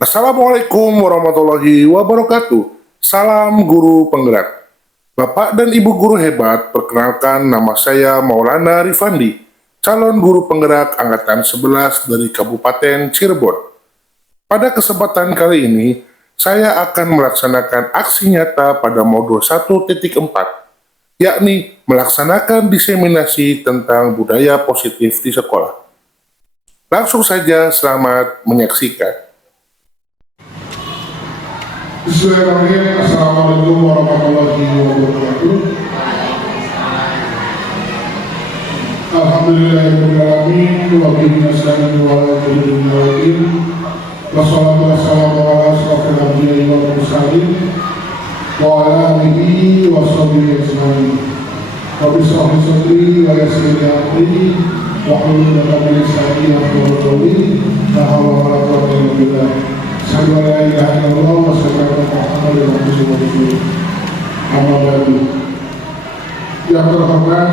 Assalamualaikum warahmatullahi wabarakatuh. Salam guru penggerak. Bapak dan Ibu guru hebat, perkenalkan nama saya Maulana Rifandi, calon guru penggerak angkatan 11 dari Kabupaten Cirebon. Pada kesempatan kali ini, saya akan melaksanakan aksi nyata pada modul 1.4, yakni melaksanakan diseminasi tentang budaya positif di sekolah. Langsung saja, selamat menyaksikan. Bismillahirrahmanirrahim. Assalamualaikum warahmatullahi wabarakatuh. Alhamdulillahirrahmanirrahim. Wa bihi nasta'inu wa la ilaha illallah. Wassalatu wassalamu ala asyrofil anbiya'i wal mursalin wa ala alihi wa sahbihi ajma'in. Rabbi shrah li sadri wa yassir li amri wahlul 'uqdatam min lisani yafqahu qawli. La hawla wa la quwwata illa billah. Asyhadu an la ilaha illallah wa asyhadu anna Muhammadan rasulullah. Amma ba'du. Yang terhormat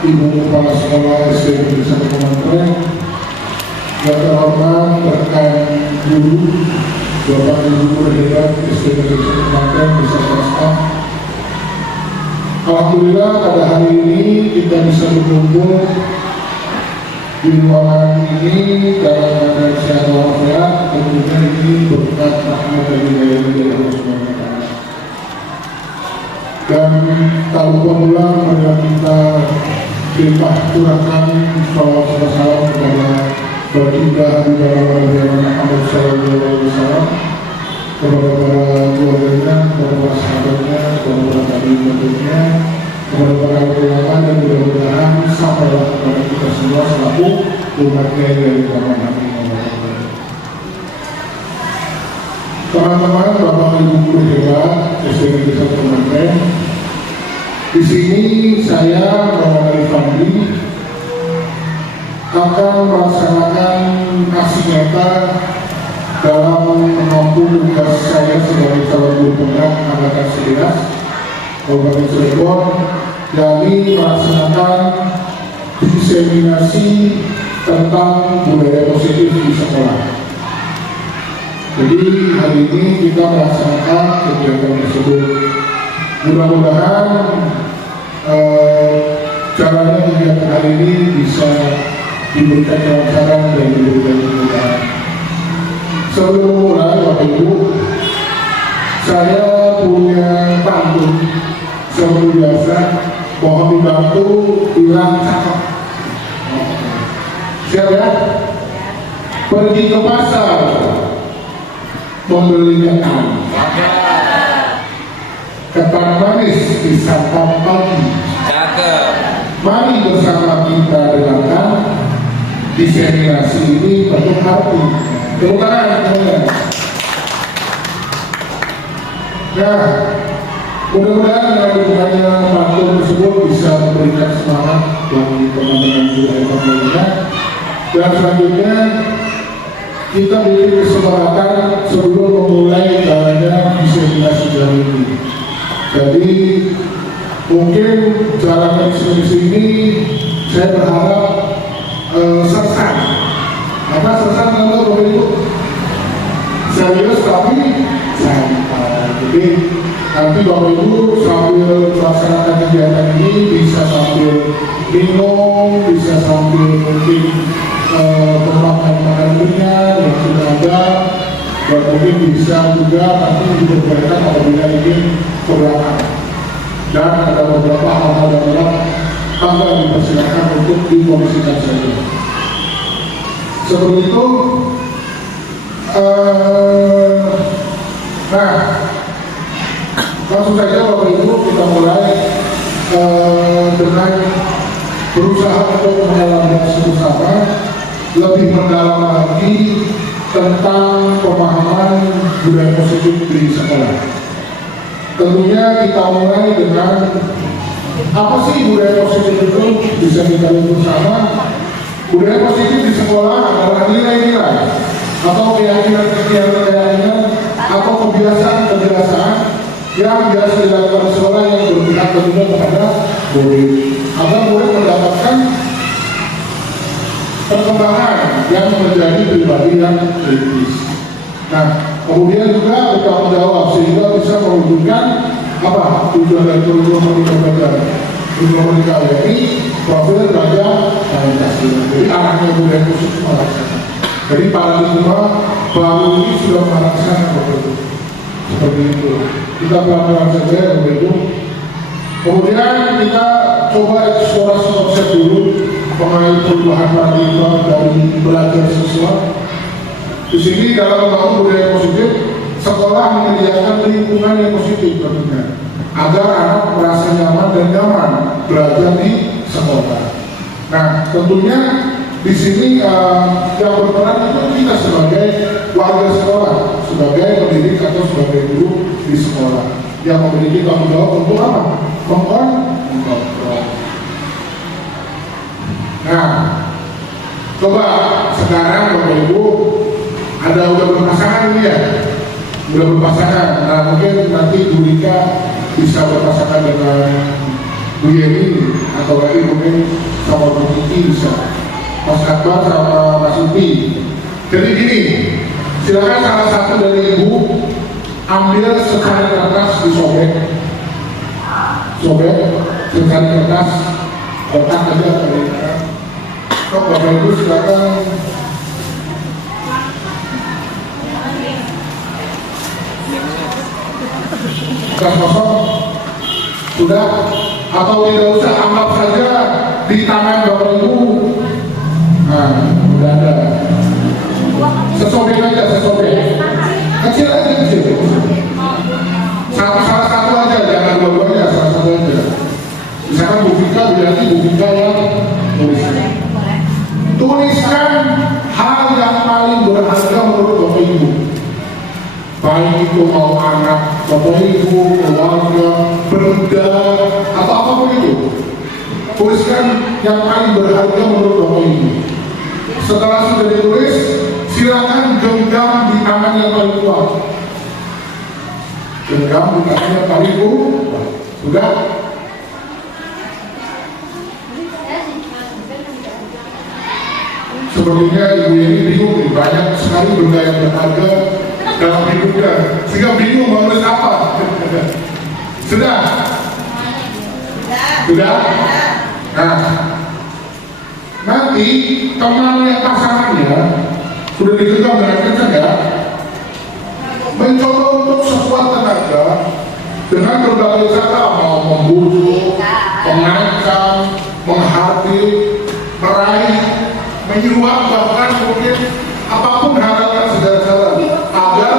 Ibu Kepala Sekolah SD Negeri 1 Kementerian, yang terhormat rekan guru, Bapak Ibu guru hebat SD Negeri 1 Kementerian beserta staf. Alhamdulillah pada hari ini kita bisa berkumpul di ruangan ini dalam keadaan sehat walafiat. Tentunya ini berkat rahmat dari Allah Subhanahu wa Ta'ala. Dan tak lupa pula marilah kita limpah curahkan salawat serta salam kepada baginda Habibullah Muhammad sallallahu alaihi wasallam, kepada para keluarganya, kepada para sahabatnya, kepada para tabi'in-tabi'innya, kepada para ulama, dan mudah-mudahan sampailah kepada kita semua selaku umatnya dari zaman Nabi Muhammad. Teman-teman, Bapak Ibu guru hebat SD Negeri 1 Kementerian, di sini saya Maulana Rifandi akan melaksanakan aksi nyata dalam menempuh tugas saya sebagai calon guru penggerak angkatan 11 Kabupaten Cirebon, yakni melaksanakan diseminasi tentang budaya positif di sekolah. Jadi hari ini kita melaksanakan kegiatan tersebut. Mudah-mudahan caranya kegiatan hari ini bisa diberikan kelancaran dan diberikan kemudahan. Sebelum mulai, Bapak Ibu, saya punya pantun seperti biasa, mohon dibantu bilang cakep. Siap ya? Pergi ke pasar membeli ikan, ketan manis disantap pagi. Mari bersama kita dengarkan diseminasi ini penuh arti. Tepuk tangan semuanya. Nah, mudah-mudahan dengan dukungannya pantun tersebut bisa memberikan semangat yang teman-teman juga lainnya. Dan selanjutnya kita beri kesempatan sebelum memulai jalannya diseminasi jalan ini. Jadi mungkin jalan diseminasi ini saya berharap sersan. Apa sersan kalau Bapak Ibu? Serius tapi santai. Jadi nanti Bapak Ibu sambil melaksanakan kegiatan ini bisa sambil minum, bisa sambil mungkin memakan ringan yang sudah ada, dan mungkin bisa juga nanti diperbolehkan apabila ingin ke belakang. Dan ada beberapa hal-hal yang akan dipersilakan untuk dikondisikan saja. Seperti itu. Nah, langsung saja Bapak Ibu kita mulai dengan berusaha untuk menyelaraskan bersama lebih mendalam lagi tentang pemahaman budaya positif di sekolah. Tentunya kita mulai dengan apa sih budaya positif itu, bisa kita lihat bersama. Budaya positif di sekolah adalah nilai-nilai atau keyakinan atau kebiasaan-kebiasaan yang biasa dilakukan di sekolah yang berpihak tentunya kepada murid agar murid mendapatkan perkembangan yang menjadi pribadi yang kritis. Nah, kemudian juga bertanggung jawab sehingga bisa mewujudkan apa tujuan dari kurikulum pendidikan belajar. Kurikulum pendidikan ini profil belajar Pancasila. Jadi arahnya budaya positif melaksanakan. Jadi paradigma baru ini sudah melaksanakan seperti itu. Kita pelan-pelan saja Bapak Ibu. Kemudian kita coba eksplorasi konsep dulu mengenai perubahan paradigma dari belajar siswa. Di sini dalam membangun budaya positif, sekolah menyediakan lingkungan yang positif tentunya, agar anak merasa nyaman dan nyaman belajar di sekolah. Nah, tentunya di sini yang berperan itu kita sebagai warga sekolah, sebagai pendidik atau sebagai guru di sekolah yang memiliki tanggung jawab untuk apa? Mengkontrol. Nah, coba sekarang Bapak Ibu udah berpasangan ini ya, udah berpasangan. Nah, mungkin nanti Bu Rika bisa berpasangan dengan Bu Yeni atau lagi mungkin sama Bu Kiki bisa. Mas Akbar sama Mas Upi. Jadi gini, silakan salah satu dari ibu ambil secari kertas disobek, secari kertas, kotak aja dari Bapak Ibu silakan. Kertas kosong sudah, atau tidak usah, anggap saja di tangan Bapak Ibu. Nah, udah ada. Sesobek aja, sesobek. Kecil aja, kecil. Salah satu aja, jangan dua-duanya, salah satu aja. Misalkan Bu Vika, berarti Bu Vika yang tuliskan. Tuliskan hal yang paling berharga menurut Bapak Ibu. Baik itu mau anak, Bapak Ibu, keluarga, benda, atau apapun itu. Tuliskan yang paling berharga menurut Bapak Ibu. Setelah sudah ditulis, silakan genggam di tangan yang paling kuat. Genggam di tangan yang paling kuat. Sudah? Sepertinya Ibu ini bingung nih, banyak sekali benda yang berharga dalam hidupnya, sehingga bingung mau nulis apa. Sudah? Sudah? Nah, nanti temannya pasangannya sudah digenggam dengan kencang ya, mencoba untuk sekuat tenaga dengan berbagai cara, mau membujuk, mengancam, menghardik, meraih, menyuap, bahkan mungkin apapun hal-hal sederhana agar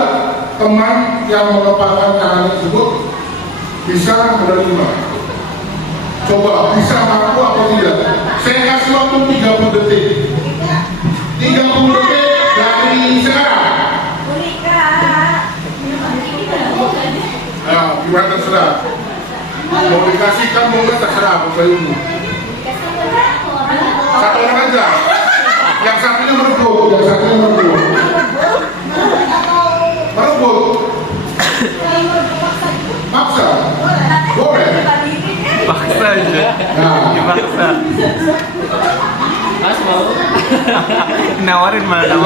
teman yang mengepalkan tangan tersebut bisa menerima. Coba bisa mampu atau tidak? Saya kasih waktu 30 detik. 30 detik dari sekarang. Nah, gimana terserah? Mau dikasihkan mau nggak terserah Bapak Ibu. Nawarin malah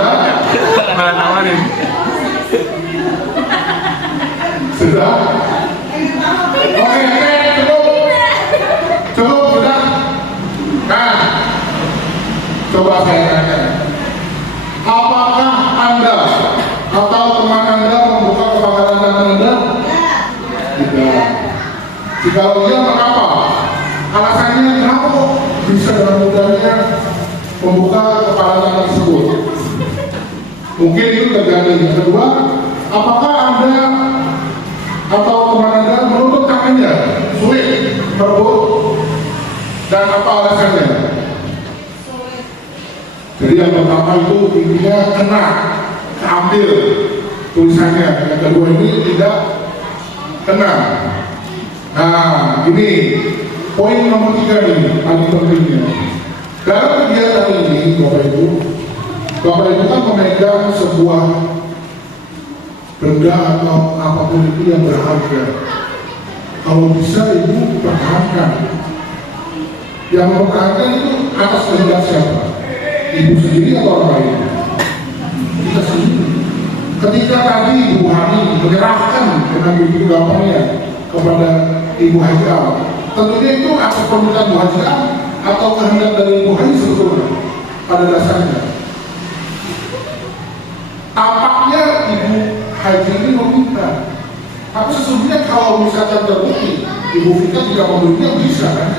nawarin. Sudah? Oke, cukup sudah. Nah, coba saya tanya, apakah Anda atau teman Anda membuka kebakaran Anda? Tidak. Jika iya, mengapa? Alasannya kenapa kok bisa dengan mudahnya membuka kebakaran tersebut? Mungkin itu tergantung. Yang kedua, apakah Anda atau teman Anda menutup tangannya sulit merebut, dan apa alasannya? Jadi yang pertama itu intinya kena, keambil tulisannya. Yang kedua ini tidak kena. Nah, ini poin nomor 3 ini paling pentingnya. Dalam kegiatan ini, Bapak Ibu kan memegang sebuah benda atau apapun itu yang berharga. Kalau bisa Ibu pertahankan. Yang mempertahankan itu atas kehendak siapa? Ibu sendiri atau orang lain? Kita sendiri. Ketika tadi Ibu Hani menyerahkan dengan begitu gampangnya kepada Ibu Haikal, tentunya itu atas permintaan Bu Haikal atau kehendak dari Ibu Hani sebetulnya pada dasarnya. Tampaknya Ibu Haji ini meminta, tapi sesungguhnya kalau misalkan terbukti Ibu Vika tidak memberinya, bisa kan?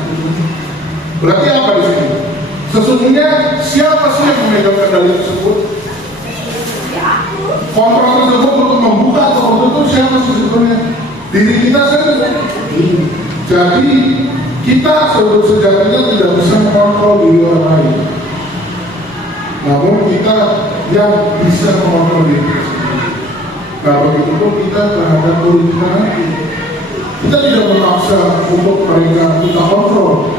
Berarti apa di sini? Sesungguhnya siapa sih yang memegang kendali tersebut? Kontrol tersebut untuk membuka atau menutup siapa sih sebetulnya? Diri kita sendiri. Jadi kita sejatinya tidak bisa mengontrol diri orang lain. Namun kita yang bisa mengontrol diri kita sendiri. Nah, begitu pun kita terhadap murid kita nanti. Kita tidak memaksa untuk mereka kita kontrol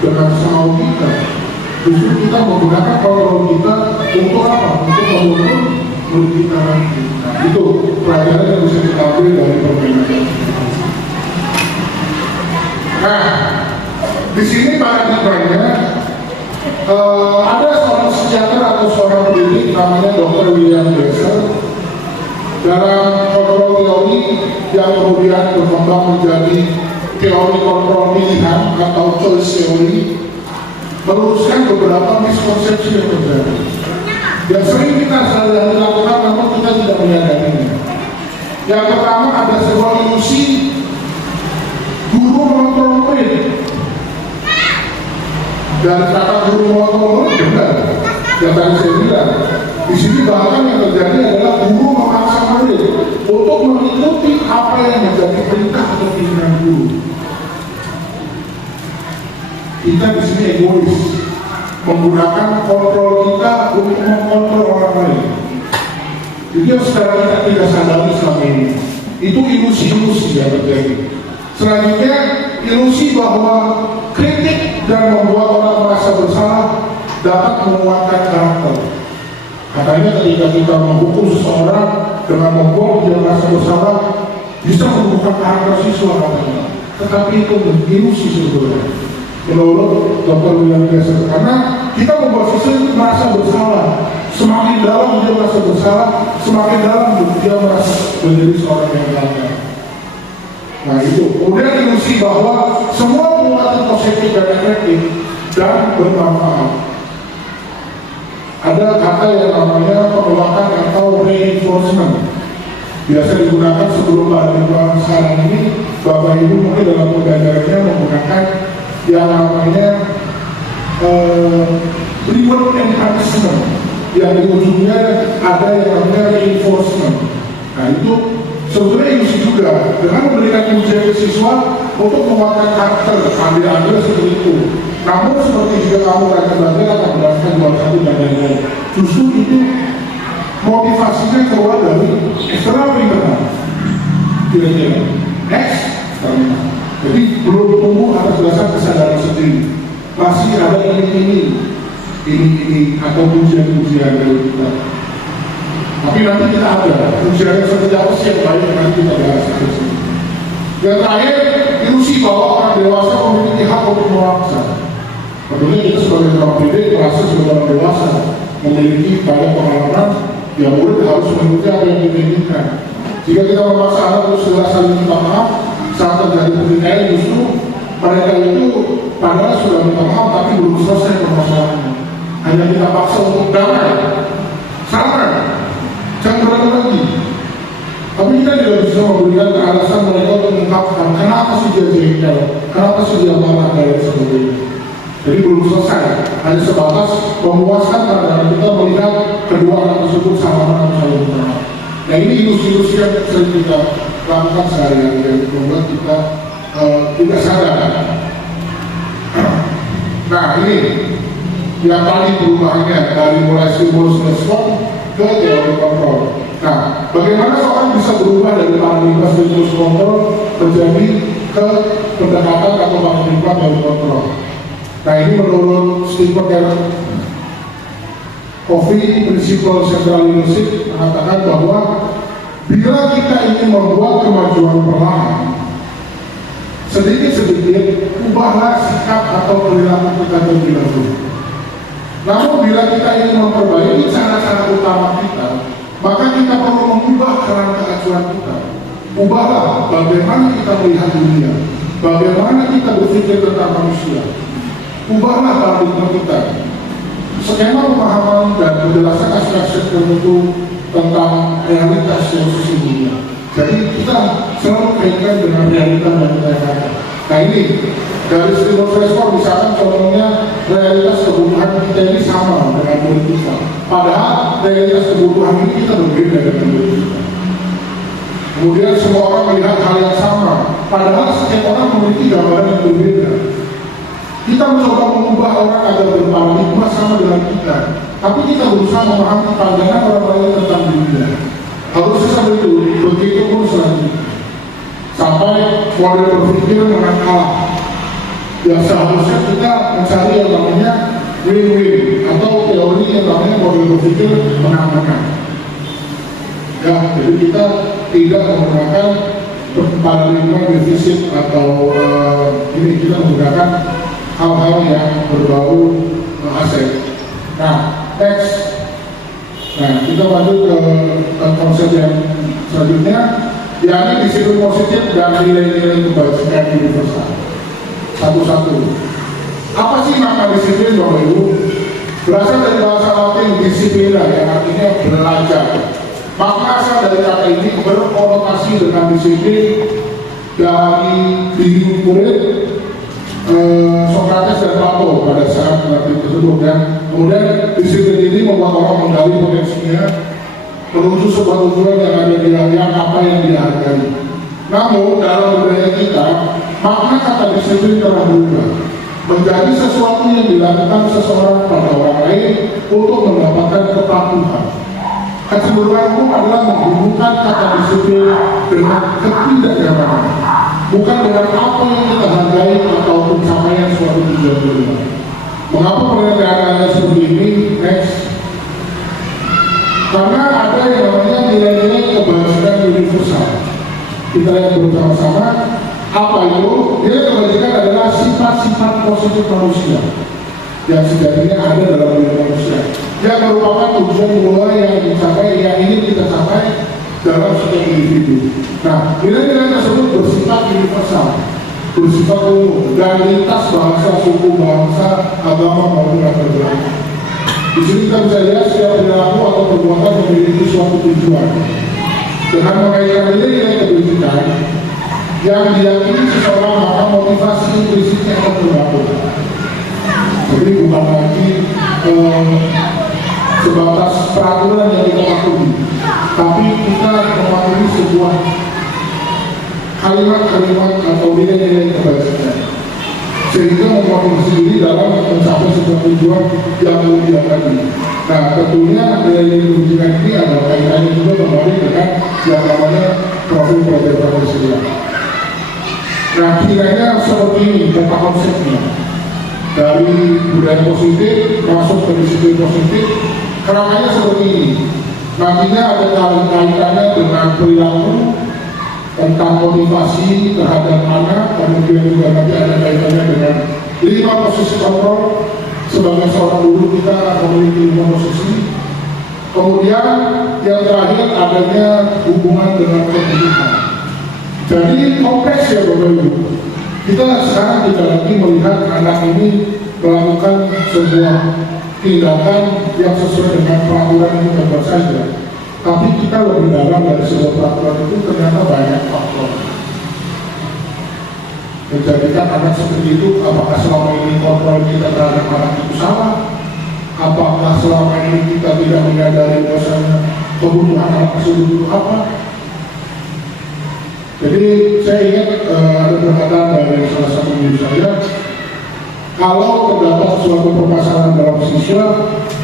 dengan semau kita. Justru kita menggunakan kontrol kita untuk apa? Untuk mengukur murid kita nanti. Nah, itu pelajaran yang bisa kita ambil dari permainan. Nah, di sini paradigmanya ada seorang psikiater atau seorang pendidik namanya Dr. William Glasser. Dalam kontrol teori yang kemudian berkembang menjadi teori kontrol pilihan atau choice theory, meluruskan beberapa miskonsepsi yang terjadi. Yang sering kita sadari lakukan namun kita tidak menyadarinya. Yang pertama, ada sebuah ilusi guru mengontrol murid. Dan kata guru mengontrol murid benar. Yang tadi saya bilang, di sini bahkan yang terjadi adalah guru memaksa murid untuk mengikuti apa yang menjadi perintah atau keinginan guru. Kita di sini egois, menggunakan kontrol kita untuk mengontrol orang lain. Jadi yang secara kita tidak sadari selama ini, itu ilusi-ilusi yang terjadi. Selanjutnya, ilusi bahwa kritik dan membuat orang merasa bersalah dapat menguatkan karakter. Katanya ketika kita menghukum seseorang dengan membuat dia merasa bersalah, bisa membuka karakter siswa katanya. Tetapi itu ilusi sebetulnya. Menurut Dr. William Glasser, karena kita membuat siswa merasa bersalah. Semakin dalam dia merasa bersalah, semakin dalam dia merasa menjadi seorang yang melanggar. Nah itu. Kemudian ilusi bahwa semua penguatan positif dan efektif dan bermanfaat. Ada kata yang namanya penolakan atau reinforcement. Biasa digunakan sebelum paradigma sekarang ini. Bapak Ibu mungkin dalam pembelajarannya menggunakan yang namanya reward and punishment. Yang di ujungnya ada yang namanya reinforcement. Nah itu sebetulnya ilusi juga, dengan memberikan ujian ke siswa untuk menguatkan karakter, ambil seperti itu. Namun seperti jika kamu rajin belajar akan mendapatkan juara 1 dan lain-lain. Justru itu motivasinya keluar dari eksternal atau internal. Kira-kira eksternal. Jadi belum tumbuh atas dasar kesadaran sendiri. Masih ada ini atau ujian-ujian dari kita. Tapi nanti kita ada ujian yang seperti apa sih yang baik, nanti kita bahas. Yang terakhir, ilusi bahwa orang dewasa memiliki hak untuk memaksa. Tentunya kita sebagai orang pendidik merasa sebagai orang dewasa memiliki banyak pengalaman, ya murid harus mengikuti apa yang kita inginkan. Jika kita memaksa anak untuk segera saling minta maaf saat terjadi pertikaian, justru mereka itu padahal sudah minta maaf tapi belum selesai permasalahannya. Hanya kita paksa untuk damai, sabar, jangan berantem lagi. Tapi kita tidak bisa memberikan alasan mereka untuk mengungkapkan kenapa sih dia jengkel, kenapa sih dia marah dan sebagainya. Jadi belum selesai, hanya sebatas memuaskan karena kita melihat kedua anak tersebut salaman atau saling mengenal. Nah ini ilusi-ilusi yang sering kita lakukan sehari-hari yang membuat kita tidak sadar. Nah ini yang tadi perubahannya dari mulai stimulus respon ke teori kontrol. Nah, bagaimana seorang bisa berubah dari paradigma stimulus kontrol menjadi ke pendekatan atau paradigma teori kontrol? Nah, ini menurut Stephen Covey, prinsipal central leadership, mengatakan bahwa bila kita ingin membuat kemajuan perlahan, sedikit-sedikit ubahlah sikap atau perilaku kita terlebih dahulu. Namun bila kita ingin memperbaiki cara-cara utama kita, maka kita perlu mengubah kerangka acuan kita. Ubahlah bagaimana kita melihat dunia, bagaimana kita berpikir tentang manusia. Ubahlah paradigma kita. Skema pemahaman dan penjelasan aspek tertentu tentang realitas yang sesungguhnya. Jadi kita selalu kaitkan dengan realitas yang kita lihat. Nah ini dari stimulus respon, misalkan contohnya realitas kebutuhan kita ini sama dengan murid kita. Padahal realitas kebutuhan ini kita berbeda dengan murid kita. Kemudian semua orang melihat hal yang sama, padahal setiap orang memiliki gambaran yang berbeda. Kita mencoba mengubah orang agar berparadigma sama dengan kita, tapi kita berusaha memahami pandangan orang lain tentang dunia. Harusnya sampai itu, begitu pun selanjutnya. Sampai model berpikir menang. Yang seharusnya kita mencari yang namanya win-win atau teori yang namanya model berpikir menang-menang. Ya, jadi kita tidak menggunakan paradigma defisit atau ini kita menggunakan hal-hal yang berbau aset. Nah, next. Nah, kita lanjut ke konsep yang selanjutnya, yakni disiplin positif dan nilai-nilai kebajikan universal. Satu-satu. Apa sih makna disiplin, Bapak Ibu? Berasal dari bahasa Latin disiplina yang artinya belajar. Makna asal dari kata ini berkonotasi dengan disiplin dari diri murid Sokrates dan Plato pada saat relatif tersebut, dan kemudian disiplin ini membuat orang menggali potensinya menuju sebuah tujuan yang ada di dalam apa yang dihargai. Namun dalam budaya kita, makna kata disiplin telah berubah menjadi sesuatu yang dilakukan seseorang pada orang lain untuk mendapatkan kepatuhan. Kecenderungan umum adalah menghubungkan kata disiplin dengan ketidaknyamanan, bukan dengan apa yang kita hargai atau pencapaian suatu tujuan bernilai. Mengapa penelitiannya seperti ini? Next. Karena ada yang namanya nilai-nilai kebajikan universal. Kita lihat bersama-sama apa itu. Nilai kebajikan adalah sifat-sifat positif manusia yang sejatinya ada dalam diri manusia, yang merupakan tujuan mulai yang dicapai, yang ingin kita capai dalam setiap individu. Nah, nilai-nilai tersebut bersifat universal, bersifat umum, dan lintas bangsa, suku, bangsa, agama maupun latar belakang. Di sini kita bisa lihat setiap perilaku atau perbuatan memiliki suatu tujuan. Dengan mengaitkan nilai-nilai kebajikan yang diyakini seseorang, maka motivasi implisitnya akan berlaku. Jadi bukan lagi sebatas peraturan yang kita patuhi, tapi kita mematuhi sebuah kalimat-kalimat atau nilai-nilai kebajikan, sehingga memotivasi diri dalam mencapai sebuah tujuan yang mulia tadi. Nah, tentunya nilai-nilai kebajikan ini ada kaitannya juga kembali dengan yang namanya profil Pancasila. Nah, kiranya seperti ini kata konsepnya. Dari budaya positif masuk ke disiplin positif, kerangkanya seperti ini. Nantinya ada kaitannya dengan perilaku, tentang motivasi terhadap anak, kemudian juga nanti ada kaitannya dengan 5 posisi kontrol, sebagai seorang guru kita memiliki 5 posisi. Kemudian yang terakhir adanya hubungan dengan pendidikan. Jadi kompleks ya Bapak Ibu. Kita sekarang tidak lagi melihat anak ini melakukan sebuah tindakan yang sesuai dengan peraturan yang kita buat saja. Tapi kita lebih dalam dari sebuah peraturan itu ternyata banyak faktor. Menjadikan anak seperti itu, apakah selama ini kontrol kita terhadap anak itu salah? Apakah selama ini kita tidak menyadari bahwasanya kebutuhan anak tersebut itu apa? Jadi saya ingat ada perkataan dari salah satu guru saya, kalau terdapat suatu permasalahan dalam siswa,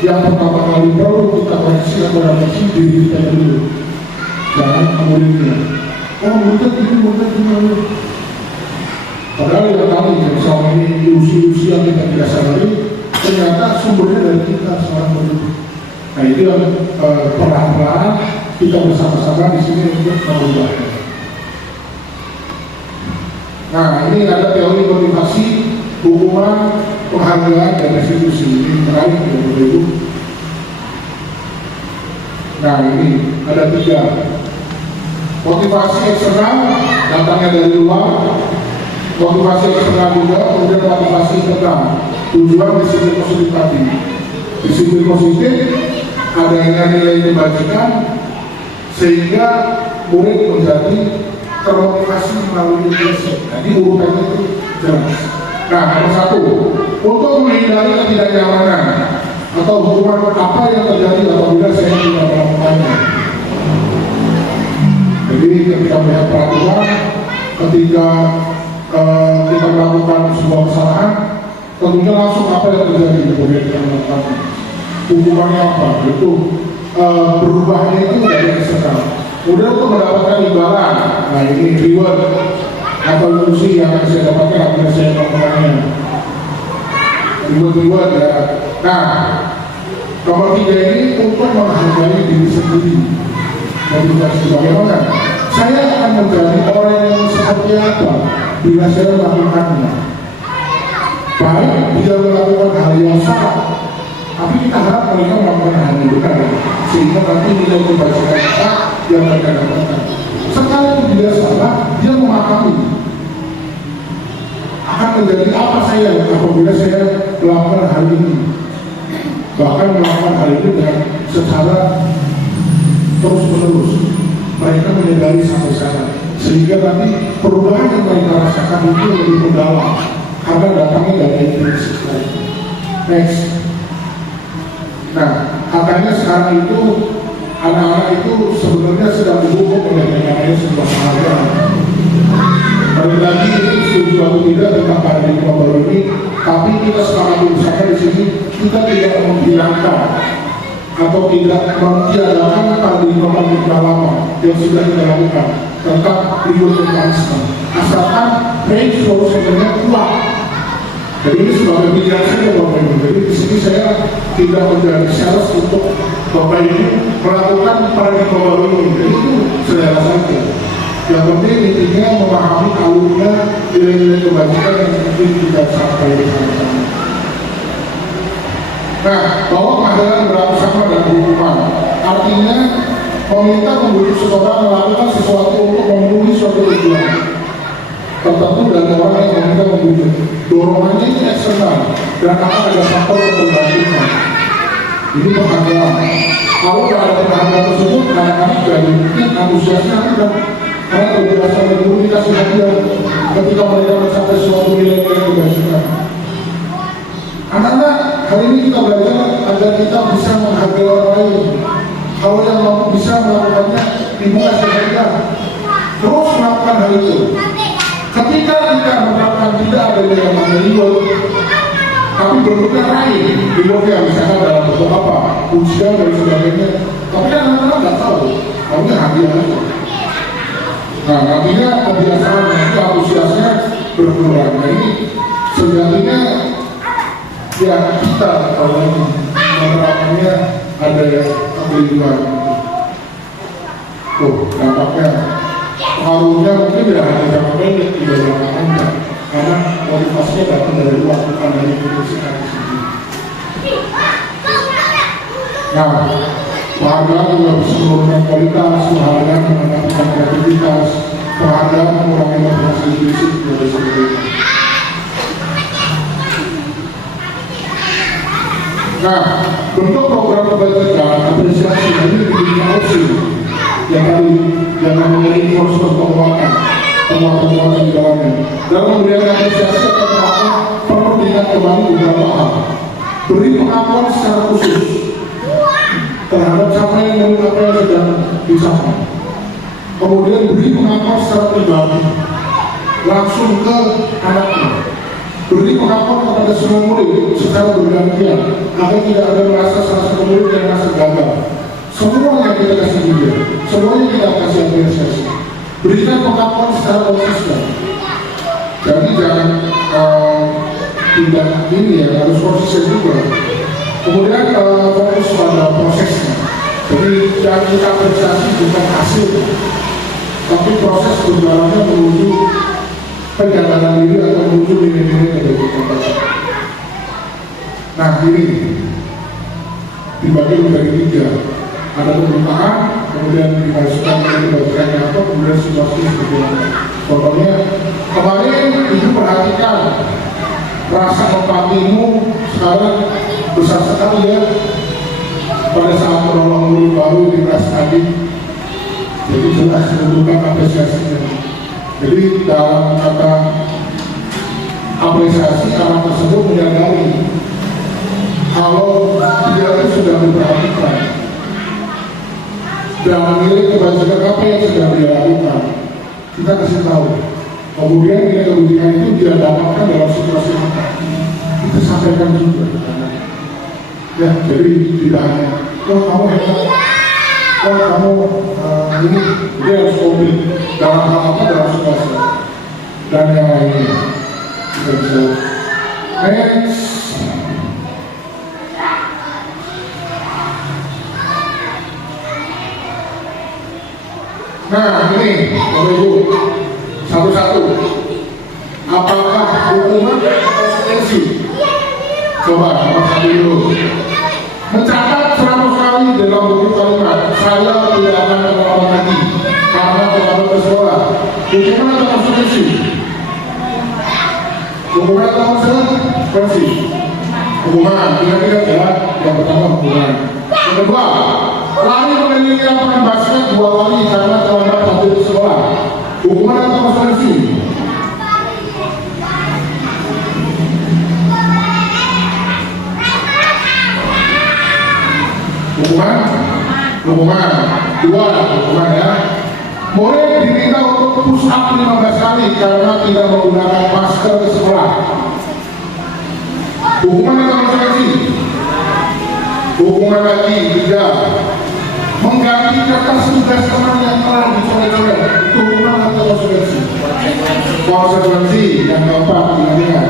yang pertama kali perlu kita koreksi atau revisi diri kita dulu, jangan muridnya. Oh murid gimana? Padahal yang kali yang selama ini usia yang kita tidak sadari, ternyata sumbernya dari kita seorang murid. Nah itu yang perlahan-lahan kita bersama-sama di sini untuk mengubahnya. Nah ini ada teori motivasi, hukuman, penghargaan, dan restitusi. Ini terakhir ya Bapak Ibu. Nah ini ada 3. Motivasi eksternal datangnya dari luar, motivasi eksternal juga, kemudian motivasi internal. Tujuan disiplin positif tadi. Disiplin positif adanya nilai kebajikan sehingga murid menjadi termotivasi melalui prinsip. Jadi urutannya itu jelas. Nah, nomor 1, untuk menghindari ketidaknyamanan atau hukuman apa yang terjadi apabila saya tidak melakukannya. Jadi ketika melihat peraturan, ketika kita melakukan sebuah kesalahan, tentunya langsung apa yang terjadi kemudian kita melakukannya. Hukumannya apa? Itu berubahnya itu dari eksternal. Kemudian untuk mendapatkan imbalan, nah ini reward atau ilusi yang akan saya dapatkan apabila saya melakukannya. Reward ya. Nah, nomor 3 ini untuk menghargai diri sendiri. Motivasi bagaimana? Saya akan menjadi orang yang seperti apa bila saya melakukannya. Baik dia melakukan hal yang salah, tapi kita harap mereka melakukan hal yang benar, sehingga nanti nilai kebajikan kita yang mereka dapatkan. Sekali dia salah, dia memahami akan menjadi apa saya apabila saya melakukan hal ini, bahkan melakukan hal ini dengan secara terus menerus. Mereka menyadari sampai sana, sehingga nanti perubahan yang mereka rasakan itu lebih mendalam karena datangnya dari intrinsik tadi. Next. Nah, katanya sekarang itu anak-anak itu sebenarnya sedang dihukum oleh namanya sebuah penghargaan. Balik lagi ini setuju atau tidak tentang paradigma baru ini, tapi kita sekarang berusaha di sini kita tidak menghilangkan atau tidak mentiadakan paradigma lama yang sudah kita lakukan tentang libertarianisme. Asalkan range solusinya kuat. Jadi ini sebagai pilihan saya Bapak Ibu. Jadi di sini saya tidak menjadi sales untuk Bapak Ibu melakukan paradigma baru ini. Jadi itu selera saja. Yang penting intinya memahami alurnya nilai-nilai kebajikan yang mungkin kita sampai bersama-sama. Nah, bahwa pengadilan berlaku sama dan hukuman. Artinya pemerintah membutuhkan seseorang melakukan sesuatu untuk memenuhi suatu tujuan tertentu dari orang yang meminta membujuk. Dorongannya itu eksternal dan akan ada faktor ketergantungan. Ini penghargaan. Kalau tidak ada penghargaan tersebut, anak-anak jadi mungkin antusiasnya rendah karena kebiasaan dari guru dikasih hadiah ketika mereka mencapai suatu nilai kebajikan. Anak-anak, hari ini kita belajar agar kita bisa menghargai orang lain. Kalau yang mampu bisa melakukannya, ibu kasih hadiah. Terus melakukan hal itu. Ketika kita menerapkan tidak ada yang namanya reward, tapi bentuknya lain, rewardnya misalnya dalam bentuk apa, ujian dan sebagainya. Tapi kan anak-anak nggak tahu, maunya hadiah aja. Nah, nantinya kebiasaan itu antusiasnya berkurang. Nah ini sejatinya ya kita kalau menerapkannya ada kebelian. Tuh dampaknya. Pengaruhnya mungkin ya hanya jangka pendek, tidak jangka panjang, karena motivasinya datang dari luar, bukan dari intrinsik dari sendiri. Nah, penghargaan juga bisa menurunkan kualitas, penghargaan meningkatkan kreativitas, penghargaan mengurangi motivasi fisik dan sebagainya. Nah, bentuk program kebajikan apresiasi ini diberikan opsi yang tadi yang memiliki proses penguatan di dalamnya. Dalam memberikan apresiasi akan melakukan perbandingan kembali beberapa hal. Beri pengakuan secara khusus terhadap capaian dan apa yang sedang dicapai. Kemudian beri pengakuan secara pribadi langsung ke anaknya. Beri pengakuan kepada semua murid secara bergantian agar tidak ada merasa salah satu murid yang merasa gagal. Semuanya kita kasih dia, semuanya kita kasih apresiasi. Berikan pengakuan secara konsisten. Jadi jangan tidak ini ya, harus konsisten juga. Kemudian fokus pada prosesnya. Jadi jangan kita apresiasi bukan hasil, tapi proses berjalannya menuju perjalanan diri atau menuju nilai-nilai yang dari kita. Nah ini dibagi menjadi 3. Ada pembukaan, kemudian dimasukkan ke bagiannya apa, kemudian situasi seperti apa. Contohnya kemarin ibu perhatikan rasa empatimu sekarang besar sekali ya pada saat menolong guru baru di kelas tadi. Jadi jelas membutuhkan apresiasinya. Jadi dalam kata apresiasi, anak tersebut menyadari kalau dia itu sudah diperhatikan dan memilih kebajikan apa yang sedang dia lakukan. Kita kasih tahu. Kemudian nilai kebajikan itu dia dapatkan dalam situasi apa. Kita sampaikan juga. Ya, jadi tidak hanya, oh kamu hebat, oh kamu ini, dia harus komplit dalam hal apa, dalam situasi dan yang lainnya. Kita bisa next. Nah ini, Bapak Ibu, satu-satu. Apakah hukuman atau sanksi? Coba, nomor 1 dulu. Mencatat 100 kali dalam buku kalimat, saya tidak akan mengulang lagi karena terlambat ke sekolah. Hukuman atau sanksi? Hukuman atau sanksi? Hukuman, kira-kira adalah yang pertama hukuman. Yang kedua, lari mengelilingi lapangan basket 2 kali karena terlambat hadir di sekolah. Hukuman atau sanksi? Hukuman. 2 hukuman ya. Murid diminta untuk push up 15 kali karena tidak menggunakan masker ke sekolah. Hukuman atau sanksi? Hukuman lagi 3. Mengganti kertas tugas teman yang telah dicoret-coret. Itu hukuman atau konsekuensi? Konsekuensi. Yang keempat, ingat-ingat,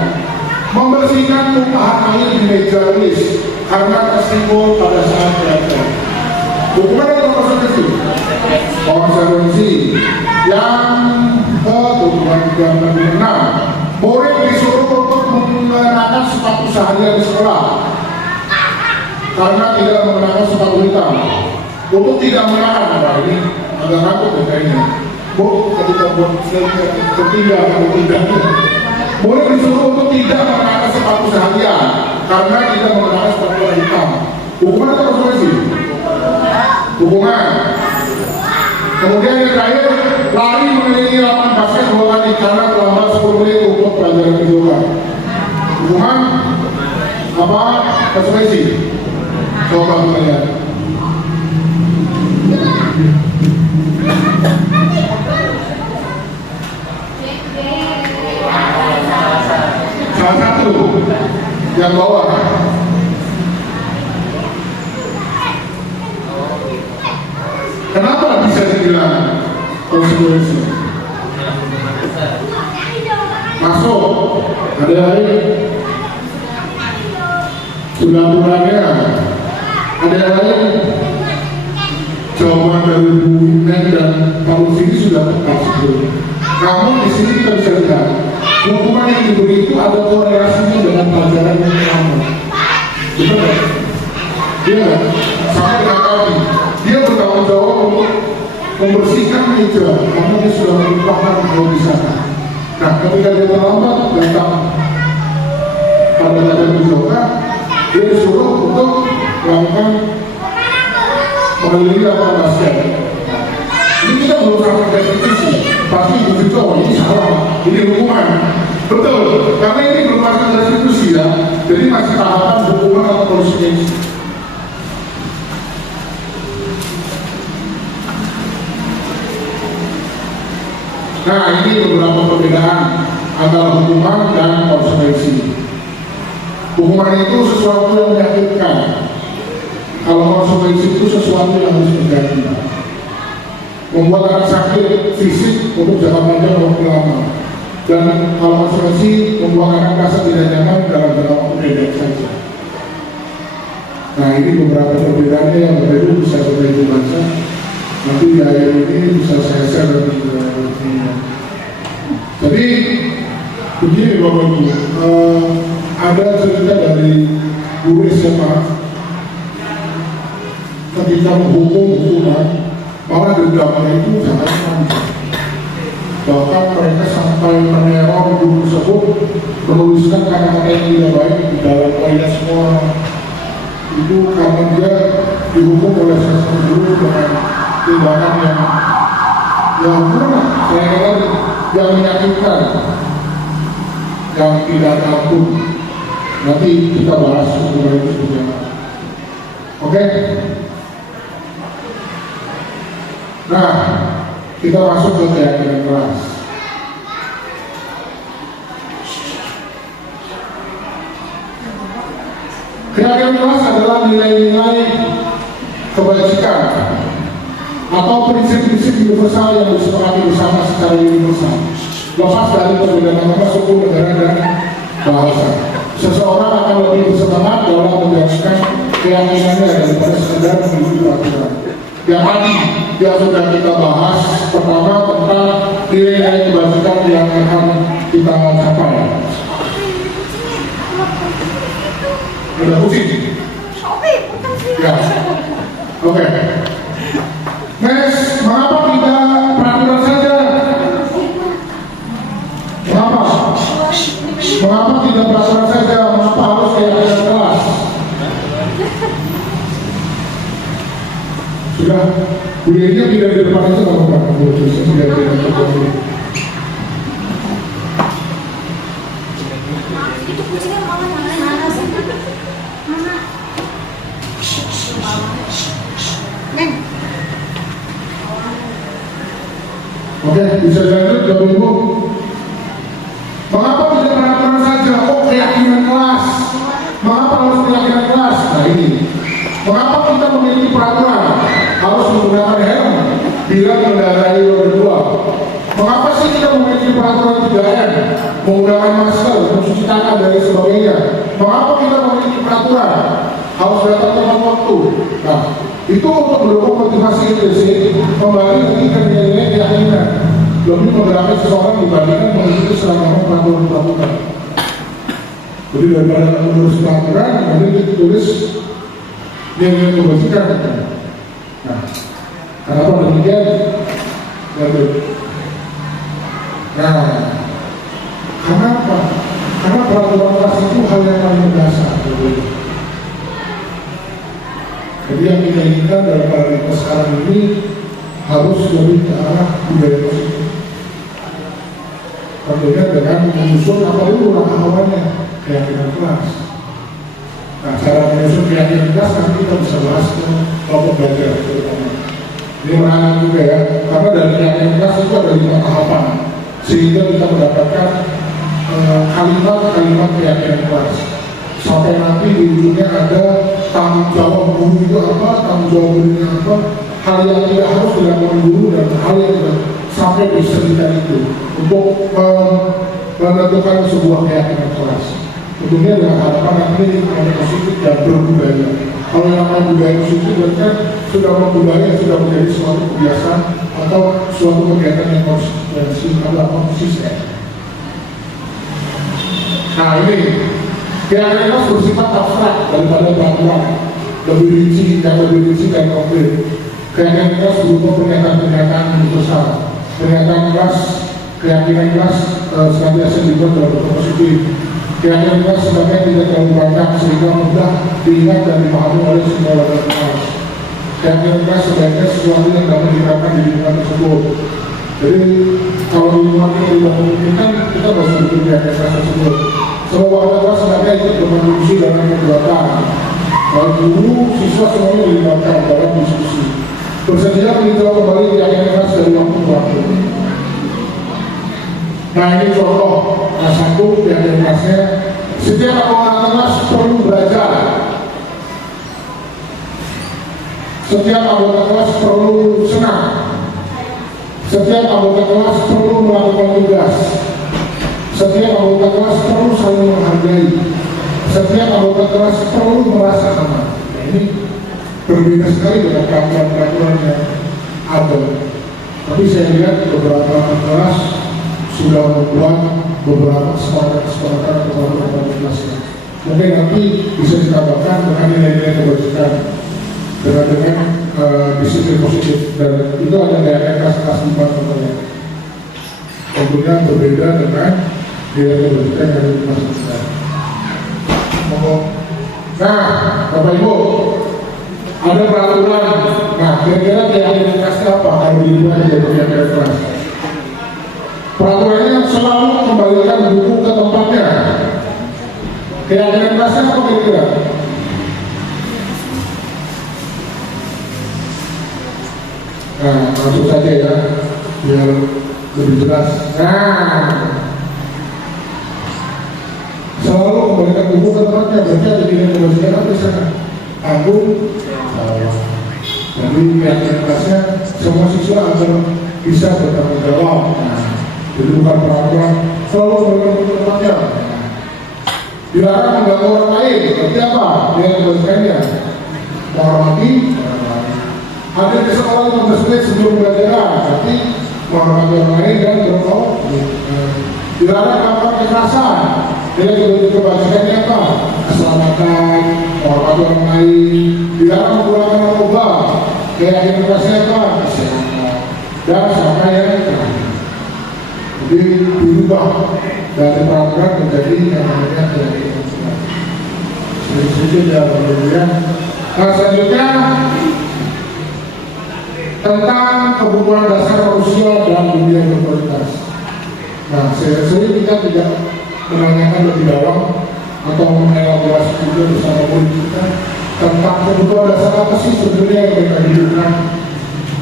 membersihkan tumpahan air di meja tulis karena tersimbol pada saat belajar. Hukuman atau konsekuensi? Konsekuensi. Yang ke-26, murid disuruh untuk mengenakan sepatu seharian di sekolah karena tidak mengenakan sepatu hitam. Untuk tidak mengenakan, apa ini agak ngakut ya kayaknya. Bu, ketika buat slide-nya ketiga atau tidak, murid disuruh untuk tidak mengenakan sepatu seharian karena tidak mengenakan sepatu hitam. Hukuman atau konsekuensi? Hukuman. Kemudian yang terakhir, lari mengelilingi lapangan basket 2 kali karena terlambat 10 menit untuk pelajaran kejuruan. Hukuman apa? Konsekuensi. Coba kita lihat. Salah satu yang bawah. Kenapa bisa dibilang konsekuensi? Masuk, ada lain. Sudah bulannya, ada yang lain. Jawaban dari Bu Neng dan Pak Lucy ini sudah tepat sebelumnya. Namun di sini kita bisa lihat hukuman yang diberi itu ada korelasinya dengan pelajaran yang lama. Betul? Iya. membersihkan meja karena dia sudah melupakan kalau di sana. Nah, ketika dia terlambat datang pada latihan yoga, dia disuruh untuk melakukan mengelilingi lapangan basket. Ini kita belum sampai restitusi, pasti begitu, oh ini salah, ini hukuman. Betul, karena ini belum masuk restitusi ya, jadi masih tahapan hukuman atau konsekuensi. Nah, ini beberapa perbedaan antara hukuman dan konsekuensi. Hukuman itu sesuatu yang menyakitkan. Kalau konsekuensi itu sesuatu yang harus diganti. Membuat anak sakit fisik untuk jangka panjang waktu lama. Dan kalau konsekuensi membuat anak merasa tidak nyaman dalam jangka waktu pendek saja. Nah, ini beberapa perbedaannya yang berbeda bisa kita baca. Nanti di akhir ini bisa saya share dan jadi begini Bapak Ibu, ada cerita dari guru SMA ketika menghukum hukuman, malah dendamnya itu sangat panjang. Bahkan mereka sampai meneror guru tersebut, menuliskan kata-kata yang tidak baik di dalam toilet semua. Itu karena dia dihukum oleh salah satu guru dengan tindakan yang kurang, saya kata yang menyakitkan, yang tidak takut. Nanti kita bahas hukuman itu seperti apa. Oke? Nah, kita masuk ke keyakinan keras. Keyakinan keras adalah nilai-nilai kebajikan atau prinsip-prinsip universal yang disepakati bersama secara universal, lepas dari perbedaan agama, suku, negara, dan bahasa. Seseorang akan lebih bersemangat dalam menjalankan keyakinannya daripada sekedar mengikuti aturan. Yang tadi yang sudah kita bahas pertama tentang nilai-nilai kebajikan yang akan kita capai. Udah pusing? Ya. Oke. Next, mengapa tidak peraturan saja? Mengapa? Mengapa tidak peraturan saja? Mengapa harus keyakinan keras? Sudah, budayanya tidak di depan itu kalau Pak tidak di depan itu. Itu kucingnya mana sih? Mana? Neng. Oke, bisa lanjut Bapak Ibu. Mengapa tidak peraturan saja? Oh, keyakinan kelas. Mengapa harus keyakinan kelas? Nah ini. Mengapa kita memiliki peraturan harus menggunakan helm bila mengendarai roda dua? Mengapa sih kita memiliki peraturan 3M, menggunakan masker, mencuci tangan dan sebagainya? Mengapa kita memiliki peraturan harus datang tepat waktu? Nah, itu untuk mendukung motivasi intrinsi, kembali lagi ke nilai-nilai keyakinan, lebih menggerakkan seseorang dibandingkan mengikuti serangkaian peraturan-peraturan. Jadi daripada menulis peraturan, kemudian ditulis nilai-nilai kebajikan. Nah, kenapa demikian? Nah, kenapa? Karena peraturan kelas itu hal yang paling mendasar. Jadi yang kita inginkan dalam paradigma sekarang ini harus lebih ke arah budaya positif. Tentunya dengan menyusun apa dulu langkah awalnya, keyakinan kelas. Nah, cara menyusun keyakinan kelas nanti kita bisa bahas ke kelompok belajar terutama. Ini menarik juga ya, karena dari keyakinan kelas itu ada 5 tahapan, sehingga kita mendapatkan kalimat-kalimat keyakinan kelas. Sampai nanti di ujungnya ada tanggung jawab guru itu apa, tanggung jawab gurunya apa, hal yang tidak harus dilakukan guru dan hal yang tidak sampai disebutkan itu untuk menentukan sebuah keyakinan kelas. Tentunya dengan harapan nanti ada positif dan berbudaya. Kalau yang namanya budaya positif berarti kan sudah berbudaya, sudah menjadi suatu kebiasaan atau suatu kegiatan yang konsisten. Nah ini keyakinan bersifat abstrak daripada peraturan, lebih rinci dan konkret. Keyakinan keras berupa pernyataan-pernyataan universal, pernyataan keras, keyakinan keras senantiasa dibuat dalam bentuk positif. Keyakinan keras sebenarnya tidak terlalu banyak sehingga mudah diingat dan dipahami oleh semua warga keras. Keyakinan keras sebenarnya sesuatu yang dapat diterapkan di lingkungan tersebut. Jadi kalau di lingkungan kita tidak memungkinkan, kita harus membuat keyakinan keras tersebut. Semua warga keras sebenarnya ikut berkontribusi dalam kegiatan. Baik guru, siswa semuanya dilibatkan dalam diskusi. Bersedia meninjau kembali keyakinan keras dari waktu ke waktu. Nah ini contoh, satu keyakinan kerasnya, setiap orang keras perlu belajar. Setiap anggota kelas perlu senang. Setiap anggota kelas perlu melakukan tugas. Setiap anggota kelas perlu saling menghargai. Setiap anggota kelas perlu merasa aman. Nah, ini berbeda sekali dengan peraturan-peraturan yang ada. Tapi saya lihat beberapa kelas sudah membuat beberapa kesepakatan atau peraturan kelasnya. Mungkin nanti bisa ditambahkan dengan nilai-nilai kebajikan dengan disiplin positif, dan itu ada daerah kelas-kelas 5 contohnya. Tentunya berbeda dengan nilai kebajikan yang di kelas 5. Nah, Bapak Ibu, ada peraturan. Nah, kira-kira keyakinan kelasnya apa kalau diubah jadi keyakinan kelas? Peraturannya selalu kembalikan buku ke tempatnya. Keyakinan kelasnya apa kira-kira? Nah, langsung saja ya, biar lebih jelas. Nah, selalu kembalikan buku ke tempatnya. Berarti ada nilai kebajikan apa di sana? Tanggung jawab. Jadi keyakinan kelasnya semua siswa agar bisa bertanggung jawab. Nah, jadi bukan peraturan selalu kembalikan buku ke tempatnya. Dilarang mengganggu orang lain. Berarti apa? Nilai kebajikannya menghormati orang lain. Hadir di sekolah 15 menit sebelum pembelajaran, tapi menghormati orang lain dan berkau. Dilarang melakukan kekerasan. Nilai kebajikannya apa? Keselamatan, menghormati orang lain. Dilarang menggunakan narkoba. Keyakinan kerasnya apa? Kesehatan. Dan sampai yang terakhir. Jadi dirubah dari peraturan menjadi yang namanya keyakinan keras. Sedikit ya, kemudian. Nah, selanjutnya tentang kebutuhan dasar manusia dan dunia berkualitas. Nah, sering kita tidak menanyakan lebih dalam atau mengelaborasi juga bersama murid kita tentang kebutuhan dasar apa sih sebenarnya yang mereka hidupkan,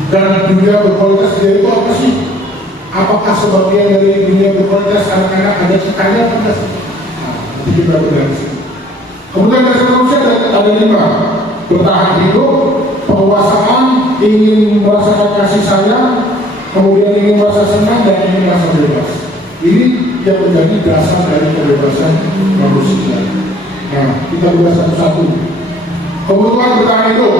dan dunia berkualitas dia itu apa sih? Apakah sebagian dari dunia berkualitas anak-anak ada citanya atau tidak? Nah, nanti kita berdiskusi. Kebutuhan dasar manusia ada 5: bertahan hidup, penguasaan, ingin merasakan kasih sayang, kemudian ingin merasa senang, dan ingin merasa bebas. Ini yang menjadi dasar dari kebebasan manusia. Nah, kita bahas satu-satu. Kebutuhan bertahan hidup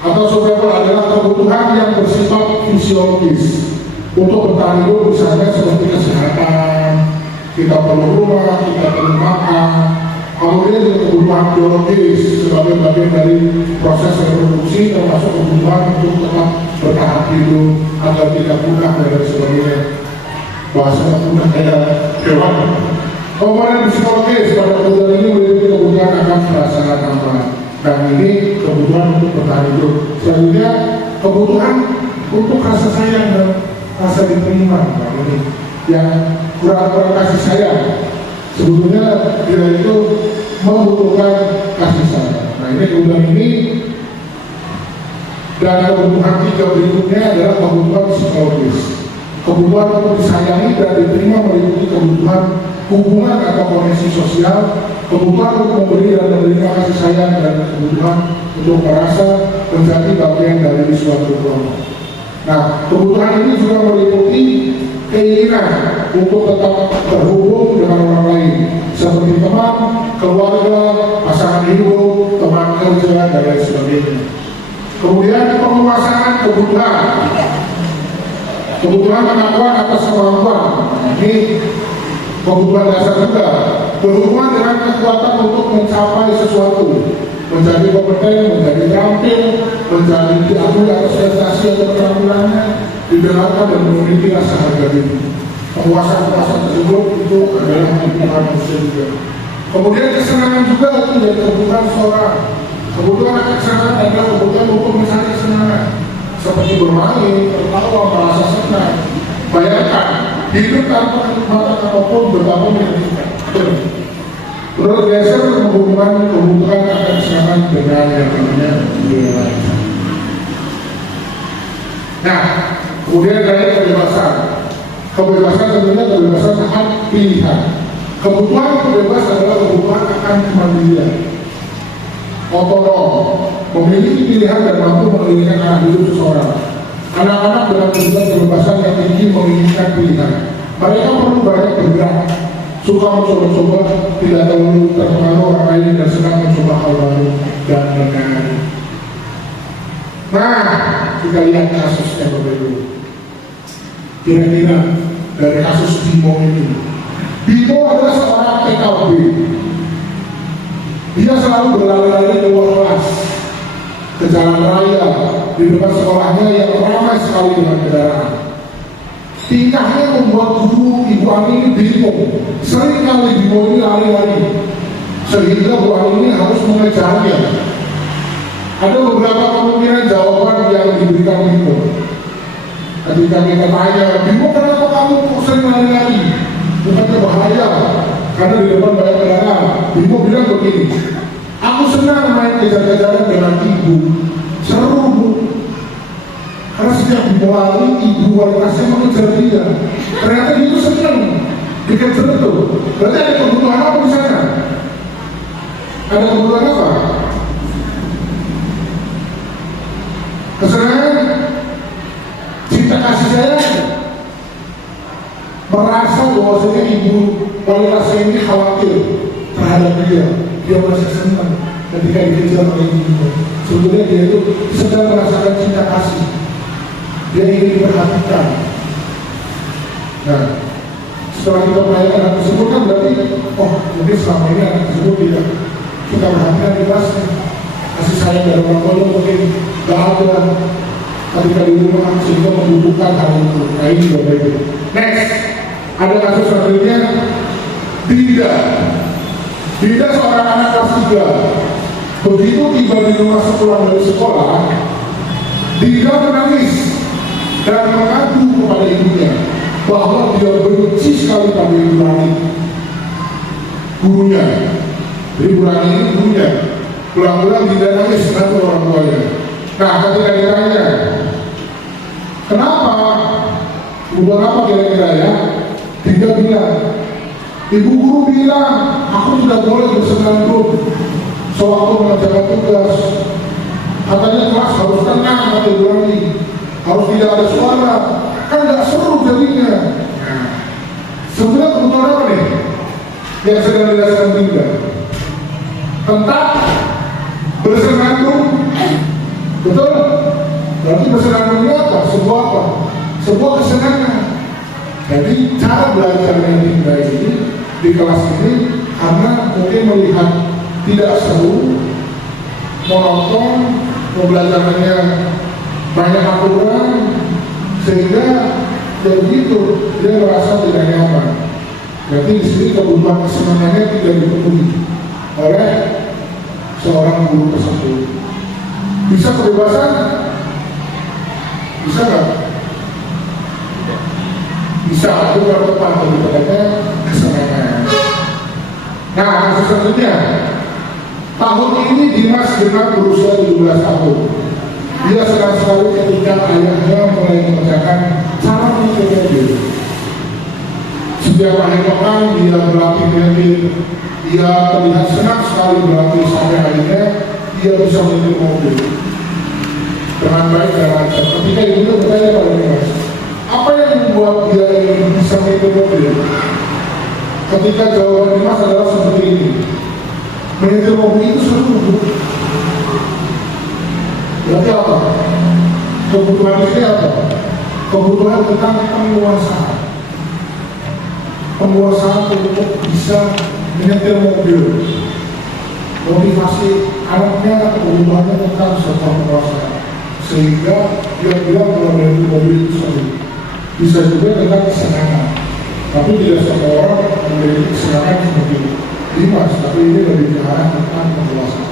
atau survival adalah kebutuhan yang bersifat fisiologis. Untuk bertahan hidup misalnya seperti kesehatan, kita perlu rumah, kita perlu makan. Kemudian juga kebutuhan biologis sebagai bagian dari proses reproduksi, termasuk kebutuhan untuk tetap bertahan hidup agar tidak punah dan lain sebagainya. Bahasa punah kayak hewan. Komponen psikologis pada kebutuhan ini memiliki kebutuhan akan perasaan tambahan, dan ini kebutuhan untuk bertahan hidup. Selanjutnya kebutuhan untuk rasa sayang dan rasa diterima. Nah, ini yang kurang kasih sayang. Sebetulnya dia itu membutuhkan kasih sayang. Nah, ini kebutuhan ini, dan kebutuhan 3 berikutnya adalah kebutuhan psikologis. Kebutuhan untuk disayangi dan diterima meliputi kebutuhan hubungan atau koneksi sosial, kebutuhan untuk memberi dan menerima kasih sayang, dan kebutuhan untuk merasa menjadi bagian dari suatu kelompok. Nah, kebutuhan ini juga meliputi keinginan untuk tetap terhubung dengan orang lain, seperti teman, keluarga, pasangan hidup, teman kerja, dan lain sebagainya. Kemudian penguasaan kebutuhan pengakuan atas kemampuan. Ini kebutuhan dasar juga, berhubungan dengan kekuatan untuk mencapai sesuatu. menjadi kompeten, menjadi terampil, menjadi diakui atas prestasi atau keterampilannya, didengarkan dan memiliki rasa harga diri. Kepuasan-kepuasan tersebut itu adalah kebutuhan manusia juga. Kemudian kesenangan juga itu menjadi kebutuhan seorang. Kebutuhan kesenangan adalah kebutuhan untuk mencari kesenangan, seperti bermain, tertawa, merasa senang. Bayangkan, hidup tanpa kenikmatan apapun betapa menyedihkan. Menurut Geser menghubungkan kebutuhan akan kesenangan dengan yang namanya kebebasan. Nah, kemudian ada kebebasan. Kebebasan tentunya kebebasan hak pilihan. Kebutuhan bebas adalah kebutuhan akan kemandirian, otonom, memiliki pilihan dan mampu menginginkan arah hidup seseorang. Anak-anak dengan kebutuhan kebebasan yang tinggi menginginkan pilihan. Mereka perlu banyak bergerak, suka mencoba-coba, tidak terlalu terpengaruh orang lain dan senang mencoba hal baru dan lain-lain. Nah, kita lihat kasusnya berbeda. Kira-kira dari kasus Bimo ini, Bimo adalah seorang TKB. Dia selalu berlari-lari keluar kelas ke jalan raya di depan sekolahnya yang ramai sekali dengan kendaraan. Tingkahnya membuat guru Ibu Ani ini bingung. Sering kali Bimo ini lari-lari, sehingga Bu Ani ini harus mengejarnya. Ada beberapa kemungkinan jawaban yang diberikan Bimo. Ketika kita tanya, Bimo kenapa kamu sering lari-lari? Bukannya bahaya, karena di depan banyak kendaraan. Bimo bilang begini, aku senang main kejar-kejaran dengan ibu, seru Bu. Karena sejak dimulai ibu kualitasnya mengejar dia. Ternyata dia itu senang dikejar itu. Berarti ada kebutuhan apa di sana? Ada kebutuhan apa? Kesenangan, cinta kasih sayang, merasa bahwasanya ibu kualitasnya ini khawatir terhadap dia. Dia merasa senang ketika dikejar oleh ibu. Sebetulnya dia itu sedang merasakan cinta kasih. Dia ingin diperhatikan. Nah, setelah kita merayakan anak tersebut kan berarti, oh mungkin selama ini anak tersebut tidak kita perhatikan di kelasnya. Kasih sayang dari orang tua mungkin gak ada ketika di rumah sehingga membutuhkan hal itu. Nah ini juga baik. Next, ada kasus selanjutnya Dinda. Dinda seorang anak kelas 3. Begitu tiba di rumah sepulang dari sekolah, Dinda menangis dan mengadu kepada ibunya bahwa dia benci sekali pada Ibu Rani, gurunya. Jadi Bu Rani ini gurunya. Pulang-pulang tidak nangis dengan orang tuanya. Nah, ketika ditanya, kenapa? Bukan apa kira-kira ya? Tidak bilang. Ibu guru bilang, aku tidak boleh bersenandung sewaktu mengerjakan tugas. Katanya kelas harus tenang, kata Ibu Rani. Harus tidak ada suara, kan nggak seru jadinya. Sebenarnya kebutuhan apa nih yang sedang dirasakan Dinda? Tentang bersenandung, betul? Berarti bersenandung itu apa? Sebuah apa? Sebuah kesenangan. Jadi cara belajarnya Dinda ini di kelas ini karena mungkin melihat tidak seru, monoton, pembelajarannya banyak aturan, sehingga ya begitu dia merasa tidak nyaman. Berarti di sini kebutuhan kesenangannya tidak dipenuhi oleh seorang guru tersebut. Bisa kebebasan? Bisa nggak? Bisa, itu kalau tepat lebih tepatnya kesenangan. Nah, selanjutnya tahun ini Dimas genap berusia 17 tahun. Dia senang sekali ketika ayahnya mulai mengerjakan cara menyetir mobil. Setiap akhir pekan dia berlatih mobil. Dia terlihat senang sekali berlatih sampai akhirnya dia bisa menyetir mobil dengan baik dan lancar. Ketika ibunya bertanya pada Dimas, apa yang membuat dia bisa menyetir mobil? Ketika jawaban Dimas adalah seperti ini, menyetir mobil itu seru. Berarti apa? Kebutuhan ini apa? Kebutuhan tentang penguasaan. Penguasaan untuk bisa menyetir mobil. Motivasi anaknya kebutuhannya tentang sektor kekuasaan, sehingga dia bilang kalau dari mobil itu sendiri bisa juga tentang kesenangan, tapi tidak semua orang memiliki kesenangan seperti itu. Dimas, tapi ini lebih ke arah tentang kekuasaan.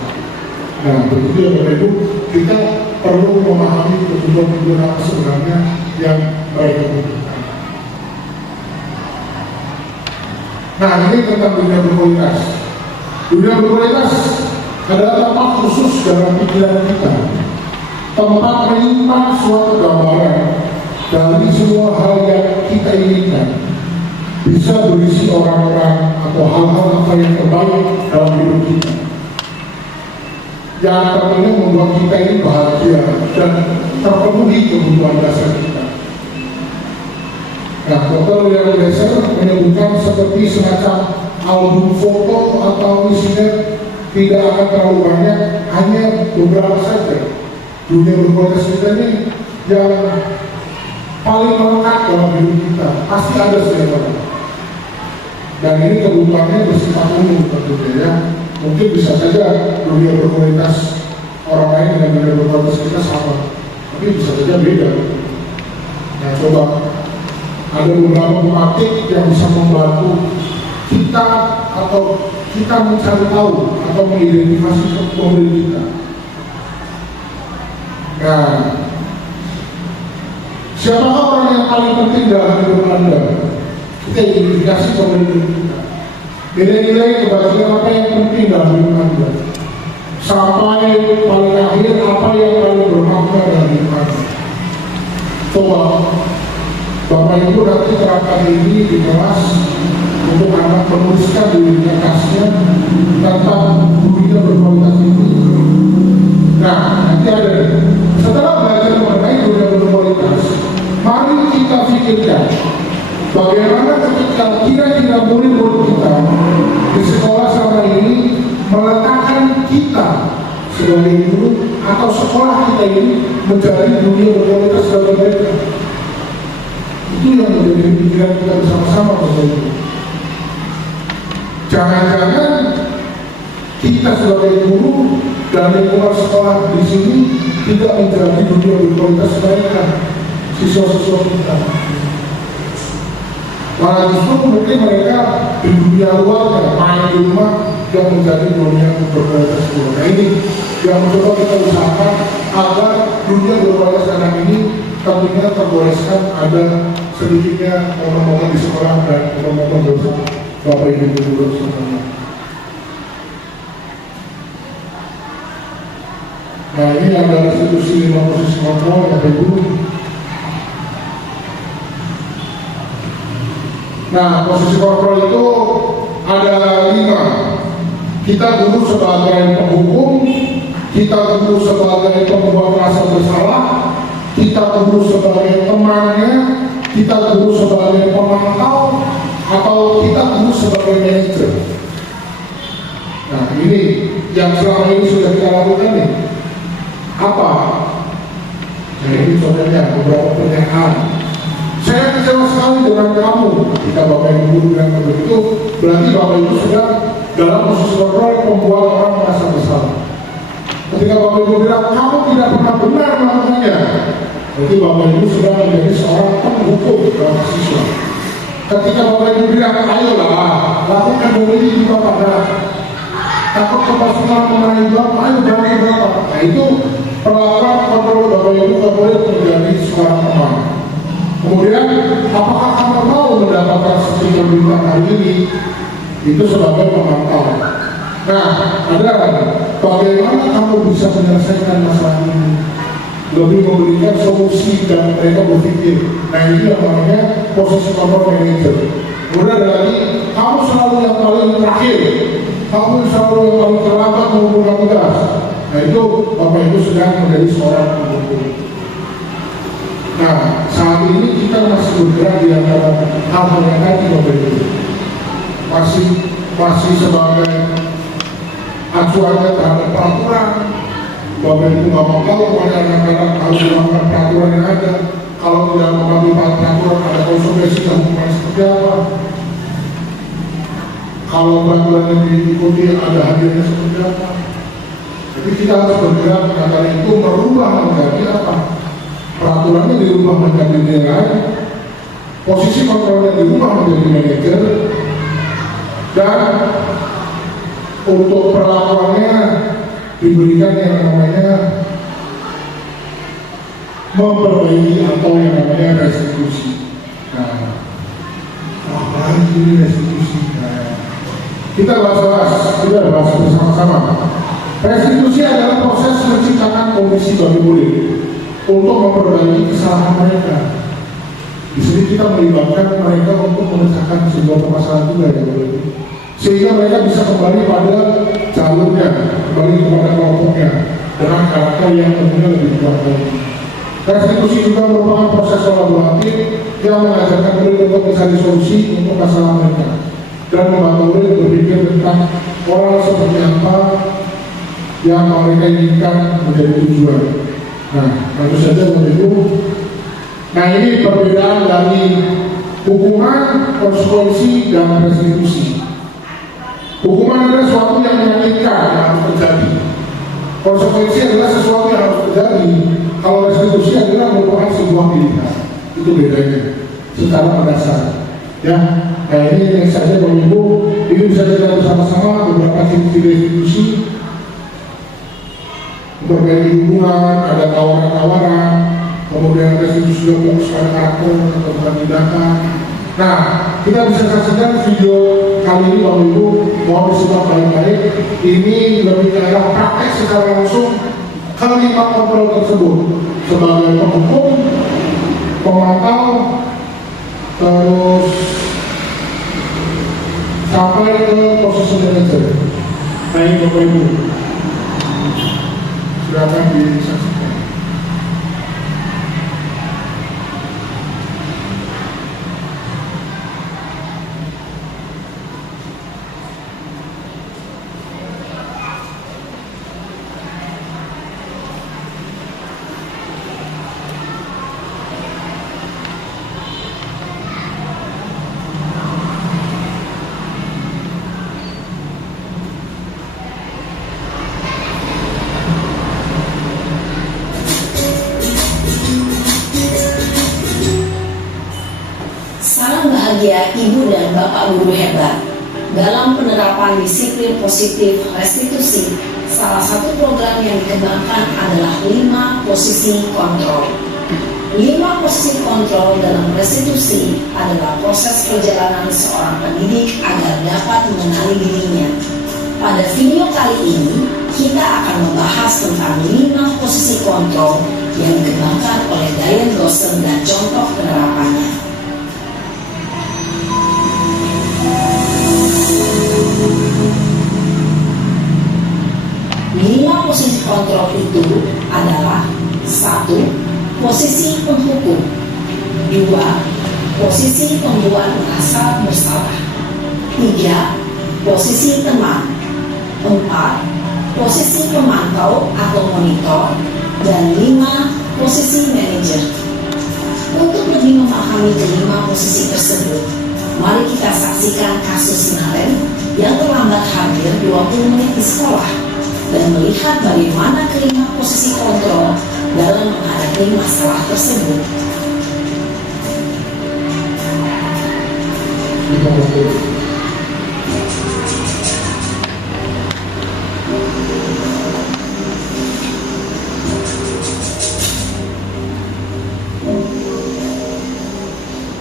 Nah, begitu ya Bapak Ibu, kita perlu memahami kebutuhan apa sebenarnya yang mereka butuhkan. Nah, ini tentang dunia berkualitas. Dunia berkualitas adalah tempat khusus dalam pikiran kita, tempat menyimpan suatu gambaran dari semua hal yang kita inginkan, bisa berisi orang-orang atau hal-hal apa yang terbaik dalam hidup kita, yang tentunya membuat kita ini bahagia dan terpenuhi kebutuhan dasar kita. Nah, Dr. William Glasser menyebutkan seperti semacam album foto atau isinya tidak akan terlalu banyak, hanya beberapa saja. Dunia berkualitas kita ini yang paling melekat dalam hidup kita, pasti ada setiap. Dan ini kebutuhannya bersifat umum tentunya ya. Mungkin bisa saja dunia berkualitas orang lain dengan dunia berkualitas kita sama, tapi bisa saja beda. Nah, coba ada beberapa praktik yang bisa membantu kita atau kita mencari tahu atau mengidentifikasi pembeli kita. Nah, siapakah orang yang paling penting dalam hidup Anda? Kita identifikasi pembeli kita. Nilai-nilai kebahagiaan apa yang penting dalam hidup Anda? Sampai paling akhir apa yang paling bermakna dalam hidup Anda? Coba Bapak Ibu nanti terapkan ini di kelas untuk anak menuliskan di kertasnya tentang dunia berkualitas itu. Nah, nanti ada. Setelah belajar mengenai dunia berkualitas, mari kita pikirkan bagaimana ketika kira-kira murid-murid kita di sekolah selama ini meletakkan kita sebagai guru atau sekolah kita ini menjadi dunia berkualitas sebagai mereka. Itu yang menjadi pikiran kita bersama-sama Bapak Ibu. Jangan-jangan kita sebagai guru dan lingkungan sekolah di sini tidak menjadi dunia berkualitas mereka, siswa-siswa kita. Malah justru mungkin mereka di dunia luar main di rumah yang menjadi dunia berkualitas guru. Nah, ini yang mencoba kita usahakan agar dunia berkualitas anak ini tentunya tergoreskan ada sedikitnya momen-momen di sekolah dan momen-momen bersama Bapak Ibu guru semuanya. Nah, ini ada institusi 5 posisi kontrol Bapak Ibu. Nah, posisi kontrol itu ada 5. Kita guru sebagai penghukum, kita guru sebagai pembuat rasa bersalah, kita guru sebagai temannya, kita guru sebagai pemantau, atau kita guru sebagai manajer. Nah, ini yang selama ini sudah kita lakukan nih. Apa? Nah, ini contohnya beberapa pernyataan. Saya kecewa sekali dengan kamu. Ketika Bapak Ibu guru bilang begitu, berarti Bapak Ibu sudah dalam posisi kontrol membuat orang merasa bersalah. Ketika Bapak Ibu bilang kamu tidak pernah benar melakukannya, berarti Bapak Ibu sudah menjadi seorang penghukum dalam siswa. Ketika Bapak Ibu bilang ayolah lakukan dulu ini juga pada takut kepasukan mengenai Bapak, ayo berani Bapak. Nah, itu perlakuan kontrol Bapak Ibu tidak boleh menjadi seorang teman. Kemudian, apakah kamu mau mendapatkan seperti pemberitaan hari ini? Itu sebagai pemantau. Nah, ada bagaimana kamu bisa menyelesaikan masalah ini? Lebih memberikan solusi dan mereka berpikir. Nah, ini yang namanya posisi kontrol manager. Kemudian ada lagi, kamu selalu yang paling terakhir, kamu selalu yang paling terlambat mengumpulkan tugas. Nah, itu Bapak Ibu sedang menjadi seorang penghukum. Nah, saat ini kita masih bergerak di antara hal-hal yang tadi Bapak Ibu. Masih sebagai acuannya terhadap peraturan. Bapak Ibu nggak mau tahu kepada anak-anak harus melakukan peraturan yang ada. Kalau tidak mematuhi peraturan ada konsekuensi dan hukuman seperti apa. Kalau peraturan yang diikuti ada hadiahnya seperti apa. Jadi kita harus bergerak agar itu merubah menjadi apa? Peraturannya dirubah menjadi nilai, posisi kontrolnya dirubah menjadi manajer, dan untuk perlakuannya diberikan yang namanya memperbaiki atau yang namanya restitusi. Nah, apalagi ini restitusi? Nah, kita bahas bersama-sama. Restitusi adalah proses menciptakan kondisi bagi murid untuk memperbaiki kesalahan mereka. Di sini kita melibatkan mereka untuk memecahkan sebuah permasalahan juga ya, sehingga mereka bisa kembali pada jalurnya, kembali kepada kelompoknya dengan karakter yang tentunya lebih kuat lagi. Restitusi juga merupakan proses kolaboratif yang mengajarkan murid untuk mencari solusi untuk masalah mereka dan membantu murid berpikir tentang orang seperti apa yang mereka inginkan menjadi tujuan. Nah, tentu saja begitu. Nah, ini perbedaan dari hukuman, konsekuensi, dan restitusi. Hukuman adalah sesuatu yang menyakitkan yang harus terjadi. Konsekuensi adalah sesuatu yang harus terjadi. Kalau restitusi adalah merupakan sebuah pilihan. Itu bedanya secara mendasar. Ya, nah ini saja Bapak Ibu. Ini bisa kita bersama-sama beberapa titik restitusi. Memperbaiki hubungan, ada tawaran-tawaran, kemudian restitusi juga fokus pada karakter atau bukan tindakan. Nah, kita bisa saksikan video kali ini Bapak Ibu, mohon disimak baik-baik. Ini lebih ke arah praktek secara langsung kelima kontrol tersebut sebagai penghukum, pemantau, terus sampai ke posisi manajer. Nah ini Bapak Ibu, silakan disaksikan. Salam bahagia Ibu dan Bapak Guru hebat. Dalam penerapan disiplin positif restitusi, salah satu program yang dikembangkan adalah 5 posisi kontrol. 5 posisi kontrol dalam restitusi adalah proses perjalanan seorang pendidik agar dapat mengenali dirinya. Pada video kali ini, kita akan membahas tentang 5 posisi kontrol yang dikembangkan oleh Diane Dawson dan contoh penerapannya. 5 posisi kontrol itu adalah 1. Posisi penghukum, 2. Posisi pembuat merasa bersalah, 3. Posisi teman, 4. Posisi pemantau atau monitor, dan 5. Posisi manajer. Untuk lebih memahami kelima posisi tersebut, mari kita saksikan kasus Naren yang terlambat hadir 20 menit di sekolah dan melihat bagaimana kelima posisi kontrol dalam menghadapi masalah tersebut.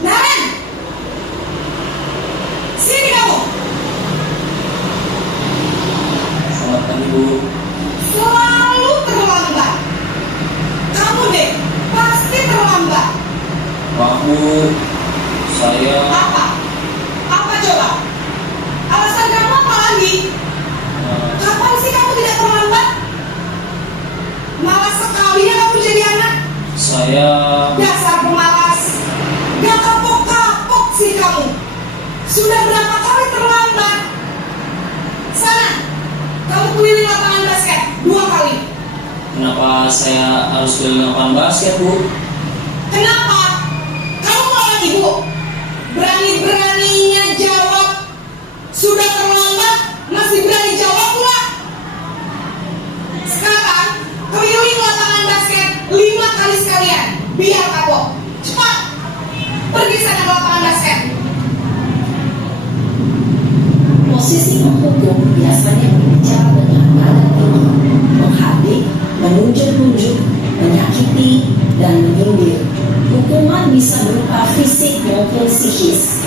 Naren! Sini kamu! Selamat pagi Bu. Selalu terlambat. Kamu deh, pasti terlambat. Maaf Bu, saya Apa? Apa coba? Alasan kamu apa lagi? Kapan sih kamu tidak terlambat? Malas sekali ya kamu jadi anak. saya Dasar pemalas. Gak kapok-kapok sih kamu. Sudah berapa kali terlambat? Sana, kamu keliling lapangan basket 2 kali. kenapa saya harus keliling lapangan basket Bu? Kenapa? Kamu melawan ibu. Berani-beraninya jawab. Sudah terlambat, masih berani jawab pula. dan menyindir. Hukuman bisa berupa fisik maupun psikis.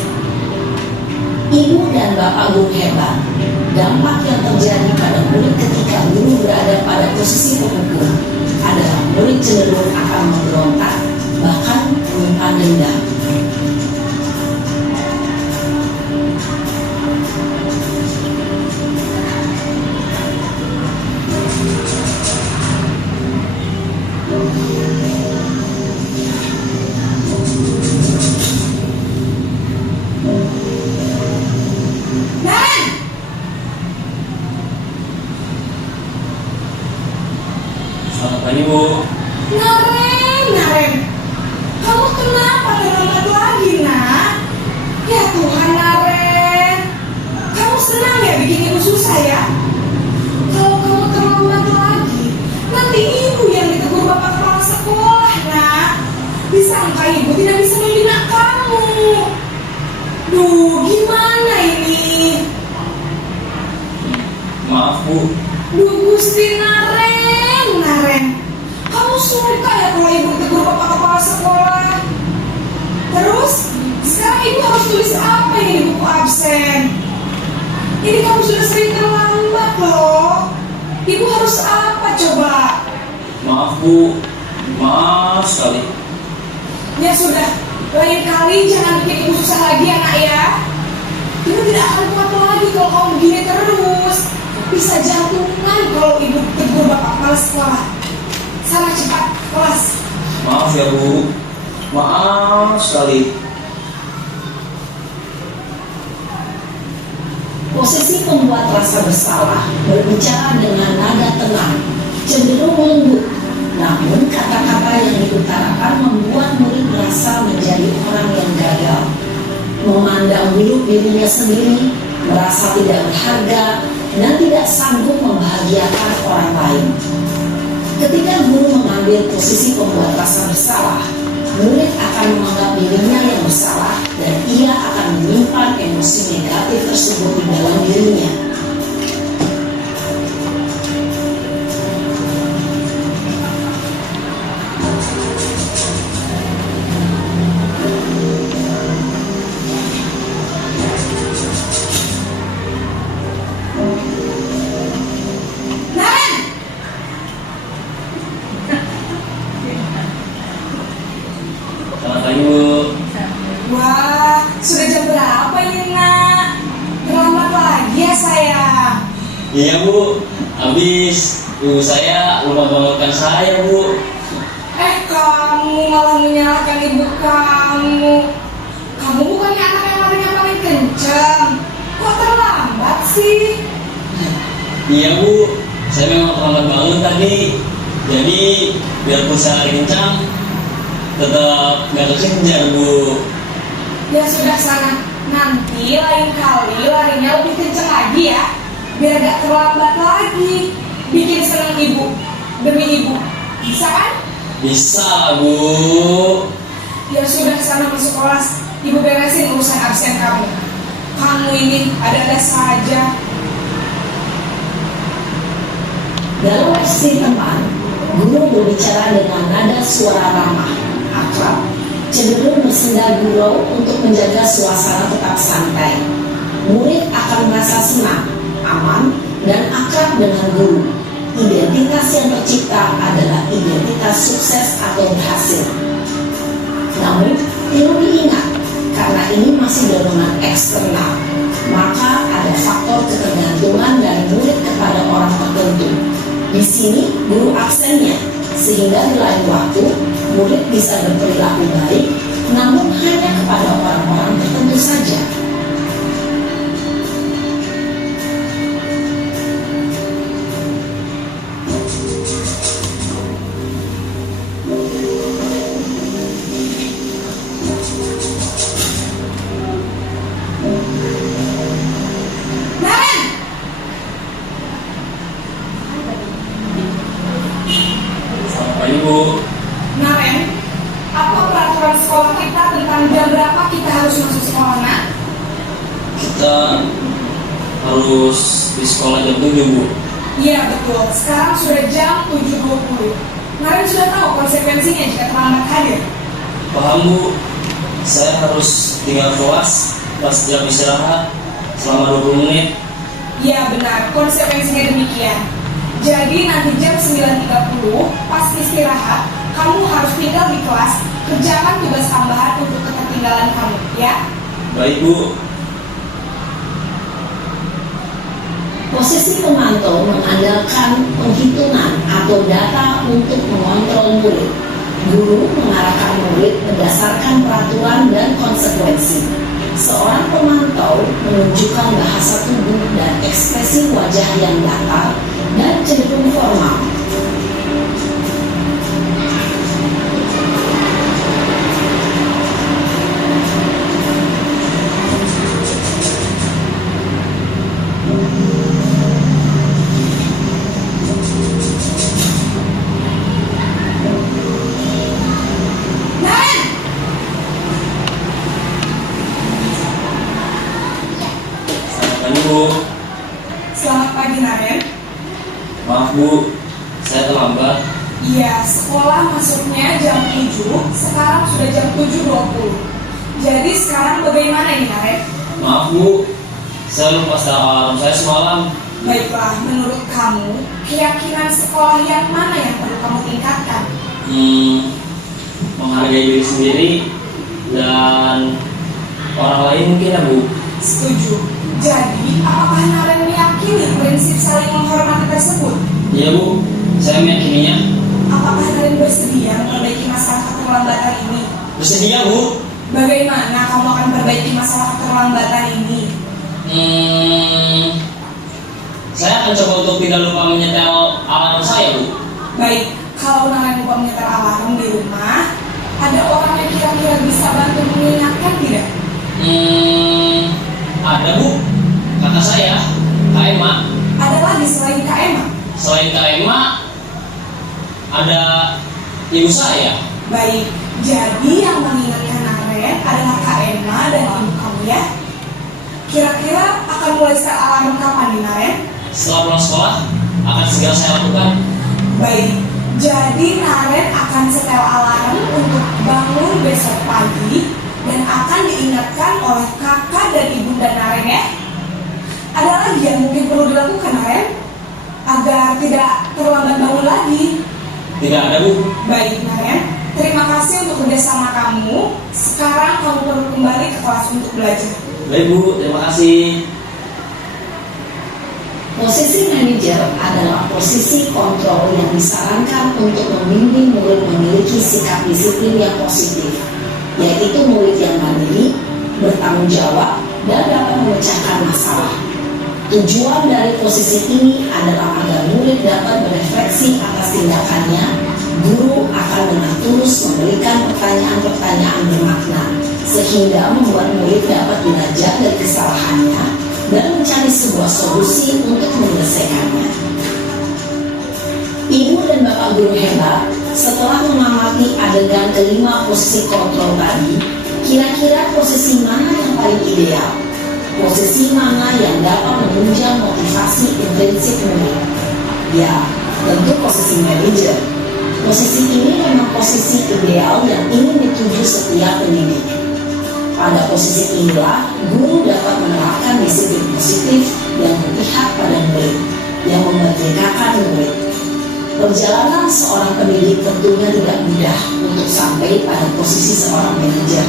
Ibu dan bapak guru hebat. Dampak yang terjadi pada murid ketika guru berada pada posisi pemukul adalah murid cenderung akan memberontak, bahkan menyimpan dendam. Naren! Selamat pagi, Bu. Naren, kamu kenapa terlambat lagi, nak? Ya Tuhan, Naren, kamu senang ya bikin ibu susah ya? Kalau kamu terlambat lagi, nanti ibu yang ditegur bapak kepala sekolah, nak. Disangka ibu tidak bisa membina kamu. Duh, gimana ini? Maaf, Bu. Duh, Gusti Naren, kamu suka ya kalau ibu tegur bapak kepala sekolah? Terus, sekarang ibu harus tulis apa ini di buku absen? Ini kamu sudah sering terlambat loh. Ibu harus apa coba? Maaf, Bu. Maaf sekali. Ya sudah, lain kali jangan bikin ibu susah lagi ya nak ya. Ibu tidak akan kuat lagi kalau kamu begini terus. Bisa jantungan kalau ibu tegur bapak kepala sekolah. Sana cepat kelas. Maaf ya, Bu. Maaf sekali. Posisi pembuat rasa bersalah berbicara dengan nada tenang, cenderung lembut. Namun kata-kata yang diutarakan membuat murid merasa menjadi orang yang gagal, memandang hidup dirinya sendiri, merasa tidak berharga, dan tidak sanggup membahagiakan orang lain. Ketika guru mengambil posisi pembuat rasa bersalah, murid akan menganggap dirinya yang bersalah dan ia akan menyimpan emosi negatif tersebut di dalam dirinya. Naren! Selamat pagi, Bu. Wah, sudah jam berapa ini nak? Terlambat lagi ya sayang. Iya, Bu. Habis ibu saya lupa bangunkan saya, Bu. Kamu malah menyalahkan ibu kamu. Kamu bukannya anak yang larinya paling kencang. Kok terlambat sih? Iya, Bu. Saya memang terlambat bangun tadi. Jadi biarpun saya lari kencang, tetap gak kekejar, Bu. Ya sudah sana. Nanti lain kali larinya lebih kencang lagi ya. Biar gak terlambat lagi. Bikin senang ibu. Demi ibu. Bisa kan? Bisa, Bu. Ya sudah sana masuk kelas. Ibu beresin urusan absen kamu. Kamu ini ada-ada saja. Dalam versi teman, guru berbicara dengan nada suara ramah, akrab, cenderung bersenda gurau untuk menjaga suasana tetap santai. Murid akan merasa senang, aman, dan akrab dengan guru. Identitas yang tercipta adalah identitas sukses atau berhasil. Namun, perlu diingat, karena ini masih dorongan eksternal, maka ada faktor ketergantungan dari murid kepada orang tertentu. Di sini, guru absennya, sehingga di lain waktu, murid bisa berperilaku baik, namun hanya kepada orang-orang tertentu saja. Naren! Selamat pagi, Bu. Naren, apa peraturan sekolah kita tentang jam berapa kita harus masuk sekolah, nak? Kita harus di sekolah jam 7, Bu. Iya betul, sekarang sudah jam 7.20. Naren sudah tahu konsekuensinya jika terlambat hadir. Paham Bu, saya harus tinggal kelas pas jam istirahat selama 20 menit. Iya benar, konsekuensinya demikian. Jadi nanti jam 9.30 pas istirahat, kamu harus tinggal di kelas, kerjakan tugas tambahan untuk ketertinggalan kamu, ya? Baik Bu. Posisi pemantau mengandalkan penghitungan atau data untuk mengontrol murid. Guru mengarahkan murid berdasarkan peraturan dan konsekuensi. Seorang pemantau menunjukkan bahasa tubuh dan ekspresi wajah yang datar dan cenderung formal. Naren! Selamat pagi Bu. Selamat pagi Naren. Maaf Bu, saya terlambat. Iya, sekolah masuknya jam 7, sekarang sudah jam 7.20. Jadi sekarang bagaimana ini Naren? Maaf Bu, saya lupa setel alarm saya semalam. Baiklah, menurut kamu, keyakinan sekolah yang mana yang perlu kamu tingkatkan? Menghargai diri sendiri dan orang lain mungkin ya Bu. Setuju. Jadi, apakah Naren meyakini prinsip saling menghormati tersebut? Iya Bu, saya meyakininya. Apakah Naren bersedia memperbaiki masalah keterlambatan ini? Bersedia Bu. Bagaimana kamu akan memperbaiki masalah keterlambatan ini? Saya akan coba untuk tidak lupa menyetel alarm saya Bu. Baik, kalau Naren lupa menyetel alarm di rumah, ada orang yang kira-kira bisa bantu mengingatkan tidak? Ada Bu, kakak saya, Kak Emma. Ada lagi selain Kak Emma? Selain Kak Emma, ada ibu saya. Baik, jadi yang mengingatkan Naren adalah Kak Emma dan ibu kamu ya? Kira-kira akan mulai setel alarm kapan nih Naren? Setelah pulang sekolah, akan segera saya lakukan. Baik, jadi Naren akan setel alarm untuk bangun besok pagi dan akan diingatkan oleh kakak dan ibunda Naren ya. Ada lagi yang mungkin perlu dilakukan Naren agar tidak terlambat bangun lagi? Tidak ada Bu. Baik Naren, terima kasih untuk kerjasama kamu. Sekarang kamu perlu kembali ke kelas untuk belajar. Baik Bu, terima kasih. Posisi manajer adalah posisi kontrol yang disarankan untuk membimbing murid memiliki sikap disiplin yang positif, yaitu murid yang mandiri, bertanggung jawab, dan dapat memecahkan masalah. Tujuan dari posisi ini adalah agar murid dapat berefleksi atas tindakannya. Guru akan dengan tulus memberikan pertanyaan-pertanyaan bermakna, sehingga membuat murid dapat belajar dari kesalahannya dan mencari sebuah solusi untuk menyelesaikannya. Ibu dan Bapak guru hebat, setelah mengamati adegan kelima posisi kontrol tadi, kira-kira posisi mana yang paling ideal? Posisi mana yang dapat menunjang motivasi intrinsik murid? Ya, tentu posisi manajer. Posisi ini memang posisi ideal yang ingin dituju setiap pendidik. Pada posisi inilah, guru dapat menerapkan disiplin positif yang berpihak pada murid, yang memerdekakan murid. Perjalanan seorang pendidik tentunya tidak mudah untuk sampai pada posisi seorang manajer.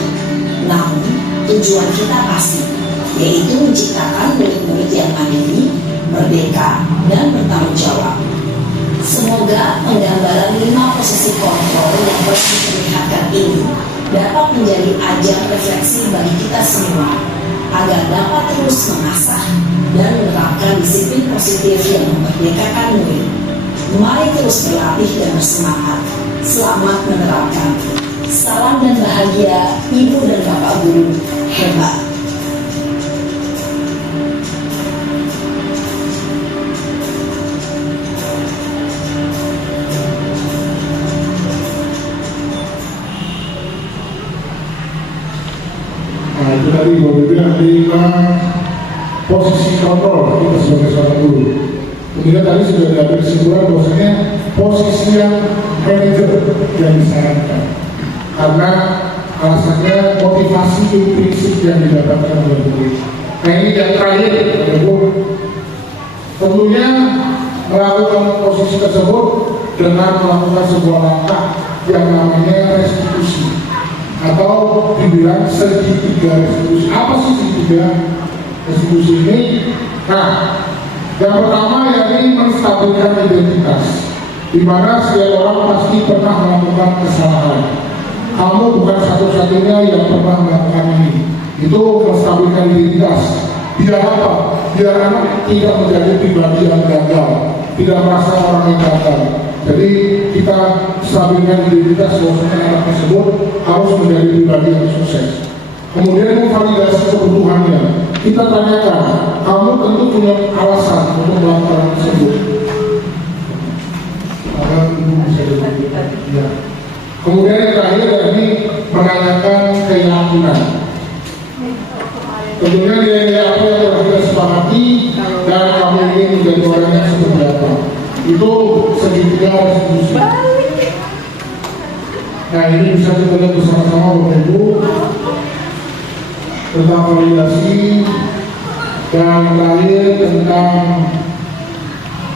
Namun, tujuan kita pasti, yaitu menciptakan murid-murid yang mandiri, merdeka, dan bertanggung jawab. Semoga penggambaran 5 posisi kontrol yang telah diperlihatkan ini dapat menjadi ajang refleksi bagi kita semua agar dapat terus mengasah dan menerapkan disiplin positif yang memerdekakan murid. Mari terus berlatih dan bersemangat. Selamat menerapkan. Salam dan bahagia Ibu dan Bapak guru hebat. Nah, itu tadi Bapak bilang 5 posisi kontrol kita sebagai seorang guru. Kemudian tadi sudah diambil kesimpulan bahwasanya posisi yang manajer yang disarankan, karena alasannya motivasi prinsip yang didapatkan oleh guru. Nah ini yang terakhir, Ibu, tentunya melakukan posisi tersebut dengan melakukan sebuah langkah yang namanya restitusi atau dibilang segitiga restitusi. Apa sih segitiga restitusi ini? Nah, yang pertama yakni menstabilkan identitas, di mana setiap orang pasti pernah melakukan kesalahan. Kamu bukan satu-satunya yang pernah melakukan ini. Itu menstabilkan identitas. Biar apa? Biar anak tidak menjadi pribadi yang gagal, tidak merasa orang yang gagal. Jadi kita stabilkan identitas bahwasanya anak tersebut harus menjadi pribadi yang sukses. Kemudian memvalidasi kebutuhannya. Kita tanyakan, kamu tentu punya alasan untuk melakukan hal tersebut. Agar ibu bisa dilakukan. Ya. Kemudian yang terakhir yakni menanyakan keyakinan. Tentunya nilai-nilai apa yang telah kita sepakati dan kamu ingin menjadi orang yang seperti apa. Itu segitiga restitusi. Nah ini bisa kita lihat bersama-sama Bapak Ibu tentang validasi dan terakhir tentang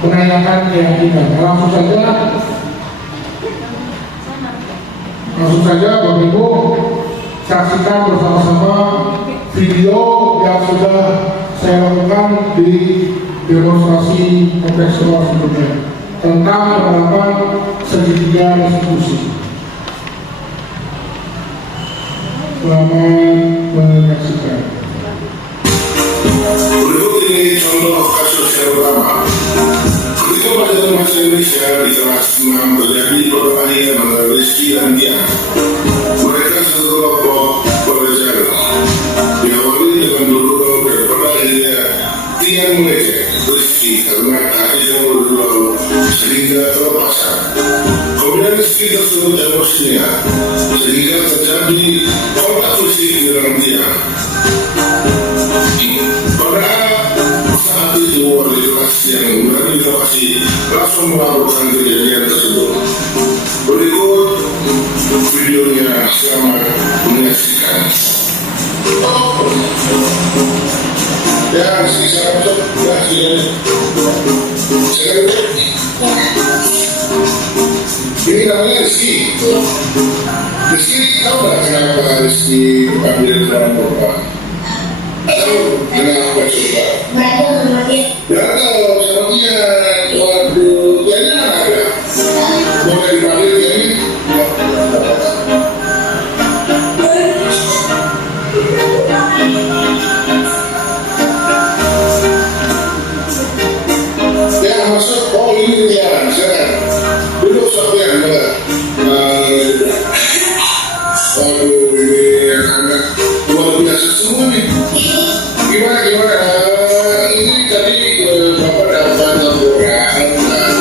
menanyakan keyakinan. Langsung saja Bapak Ibu saksikan bersama-sama video yang sudah saya lakukan di demonstrasi kontekstual sebelumnya tentang penerapan segitiga restitusi. Selamat menyaksikan. Berikut ini contoh kasus yang pertama. Ketika pelajaran bahasa Indonesia di kelas 6 terjadi perkelahian antara Rizky dan Tian. Mereka satu kelompok belajar. Diawali dengan duduk dan pada akhirnya Tian mengejek Rizky karena akhirnya berdua sehingga terpaksa. Kemudian Rizky tersebut emosinya sehingga terjadi kontak fisik dengan Tian. Pada saat itu wali kelas yang berada di lokasi langsung melaporkan kejadian tersebut. Berikut videonya, selamat menyaksikan. Ya, sisa untuk ya, ini namanya Rizky. Rizky, tahu nggak kenapa Rizky dipanggil dalam korban? Atau kenapa coba? Gagal sama dia. Waduh, kayaknya nggak ada. Boleh dipanggil kayaknya? Ya masuk. Oh ini dia. Silakan. Duduk Sofian, boleh. Waduh, ini anak luar biasa semua nih. Gimana? Ini tadi Bapak dapat laporan dari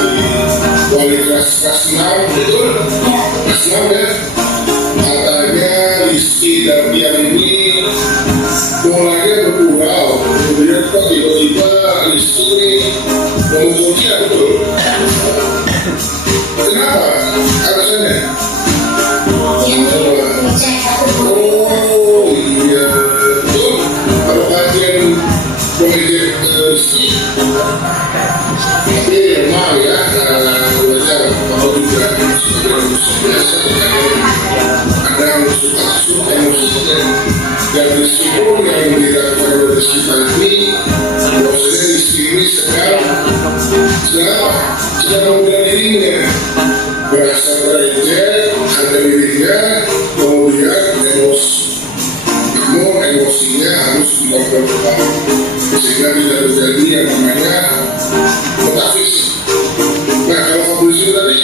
wali kelas 6, betul? Kelas 6 ya? Katanya Rizky dan Tian ini mulanya bergurau. Kemudian kok tiba-tiba Rizky ini memukul Tian, betul? Kenapa? Alasannya? Oh iya, betul. Kalau kalian mengejek Rizky, tapi memang ya, belajar kalau juga biasa ada yang suka emosinya. Dan Rizky pun yang dilakukan oleh Rizky tadi, bahwasanya Rizky ini sedang membela dirinya, merasa terejek, ada dirinya, kemudian emosinya harus dilakukan sehingga tidak terjadi yang namanya metafisik. Nah kalau Fabricio tadi,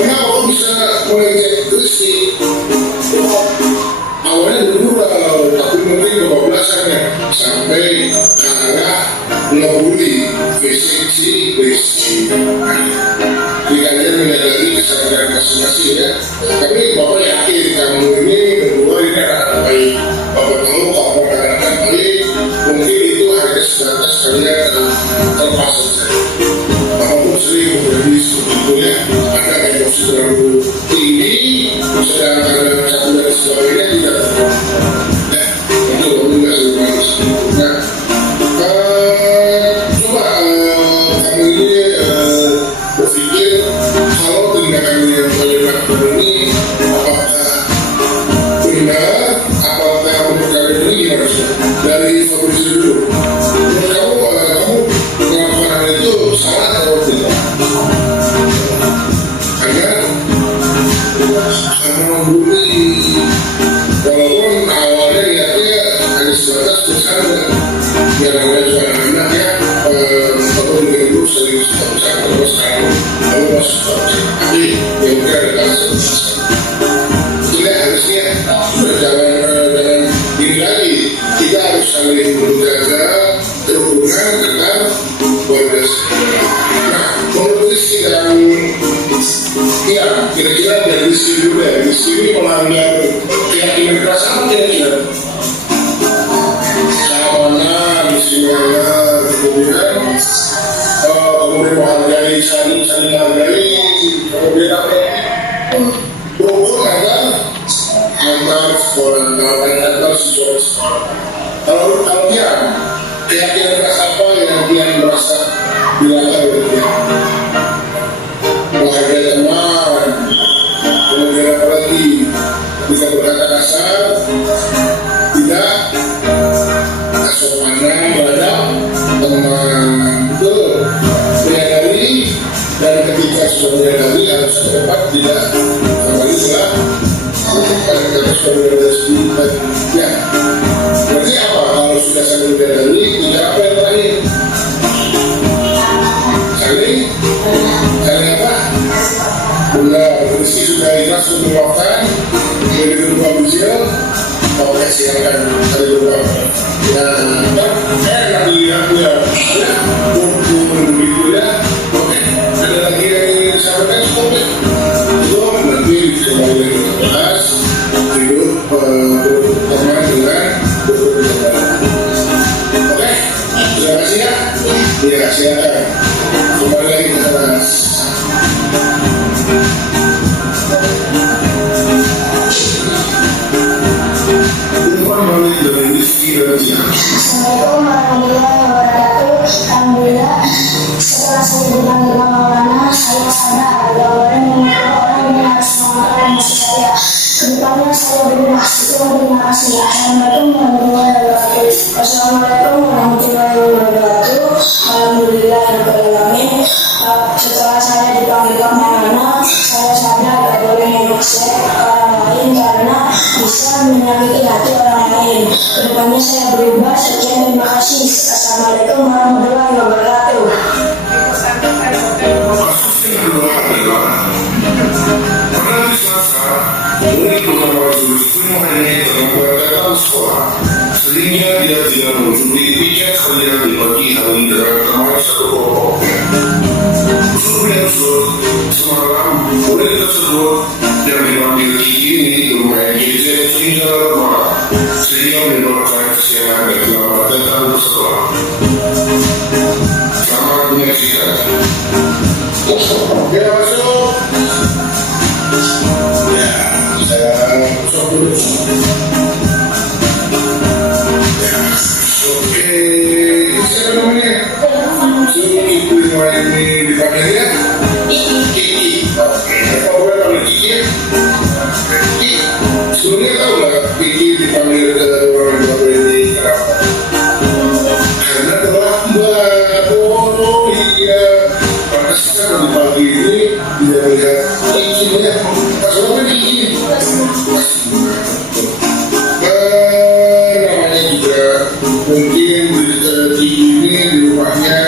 kenapa kok bisa mengejek Rizky? Awalnya bergurau, tapi mungkin kebablasannya sampai ke arah ngebully fisik si Rizky. Jadi kalian menyadari kesadaran masing-masing ya. Tapi Bapak yakin kamu ini berdua ini anak baik. Bapak tahu kalau anak baik, mungkin itu hanya sebatas kalian terpaksa saja. Bapak pun sering menjadi seperti itu ya. satu dari sebagainya tidak. Ya, itu juga bagus. Nah, coba kami ini berpikir kalau tindakan yang melibatkan ini apakah benar, apakah memperkara ini gimana sih? Dari Fabrice dulu. Menurut kamu melakukan hal itu salah atau tidak? Karena membuli, walaupun awalnya niatnya hanya sebatas bercanda, yang namanya juga anak-anak ya, kalau dulu sering suka bercanda, terus kalau masih suka bercanda, tapi ya mungkin ada alasan. Kita harusnya sudah jangan ini lagi, kita harus saling menjaga hubungan dengan warga sekitar. Nah, menurut Rizky dan ya, kira-kira dari Rizky dulu ya, Rizky ini melanggar keyakinan keras apa kira-kira? Keamanan, Rizky melanggar, kemudian menghargai, saling menghargai, kemudian apa ya? Rukun antar sekolah, antar siswa sekolah. Kalau dia keyakinan keras apa yang dia merasa dilanggar oleh dia? Menghargai teman, kemudian apa lagi? Bisa berkata kasar, tidak asopanan terhadap teman. Betul, menyadari, dan ketika sudah menyadari harus cepat tidak kembali setelah karena sudah menyadari sedikit. Ya, berarti apa? Kalau sudah saling menyadari, tidak apa yang terakhir? Saling apa? Benar, Rizky sudah ikhlas untuk melakukan dari kedua beliau. Oke, silakan dari kedua. Nah, enak dilihat ya, begitu ya. Oke, ada lagi yang ingin disampaikan? Oke, itu nanti kembali lagi ke kelas, hidup berteman dengan beberapa. Oke, terima kasih ya. Ya, silakan. Kembali lagi ke kelas. Assalamualaikum warahmatullahi wabarakatuh. Alhamdulillah, setelah saya dipanggil Maulana, saya sadar bahwa orang yang harus mengamalkan masih saya. Kedepannya saya berterima kasih. Assalamualaikum warahmatullahi wabarakatuh. Wassalamualaikum warahmatullahi wabarakatuh. Alhamdulillahirobbilalamin. Setelah saya dipanggil Maulana, saya sadar tidak boleh mengusir orang lain karena bisa menyakiti hati orang lain. Kedepannya saya berubah. Sekian, terima kasih. Assalamualaikum warahmatullahi wabarakatuh. Kasus yang kedua adalah pada hari Selasa, murid beberapa majelis ini terlambat datang sekolah, sehingga dia tidak mengunjungi piket harian di pagi hari dengan teman satu kelompoknya. Semalam, murid tersebut yang dipanggil Kiki ini di rumah GZ hingga malam, sehingga menyebabkan kesiangan dan terlambat datang ke sekolah. Selamat menyaksikan. Ya, masuk. Ya, saya masuk dulu. Ya, oke. Siapa namanya? Suruh ibu rumah ini dipanggil ya? Kiki. Oke, apa boleh panggil Kiki ya? Kiki. Sebelumnya tahu nggak Kiki dipanggil ke ruangan baru ini kenapa? Karena terlambat. Oh iya. Pantesan di pagi ini dia melihat Kiki ya. Pas Kiki. Namanya juga mungkin Kiki ini di rumahnya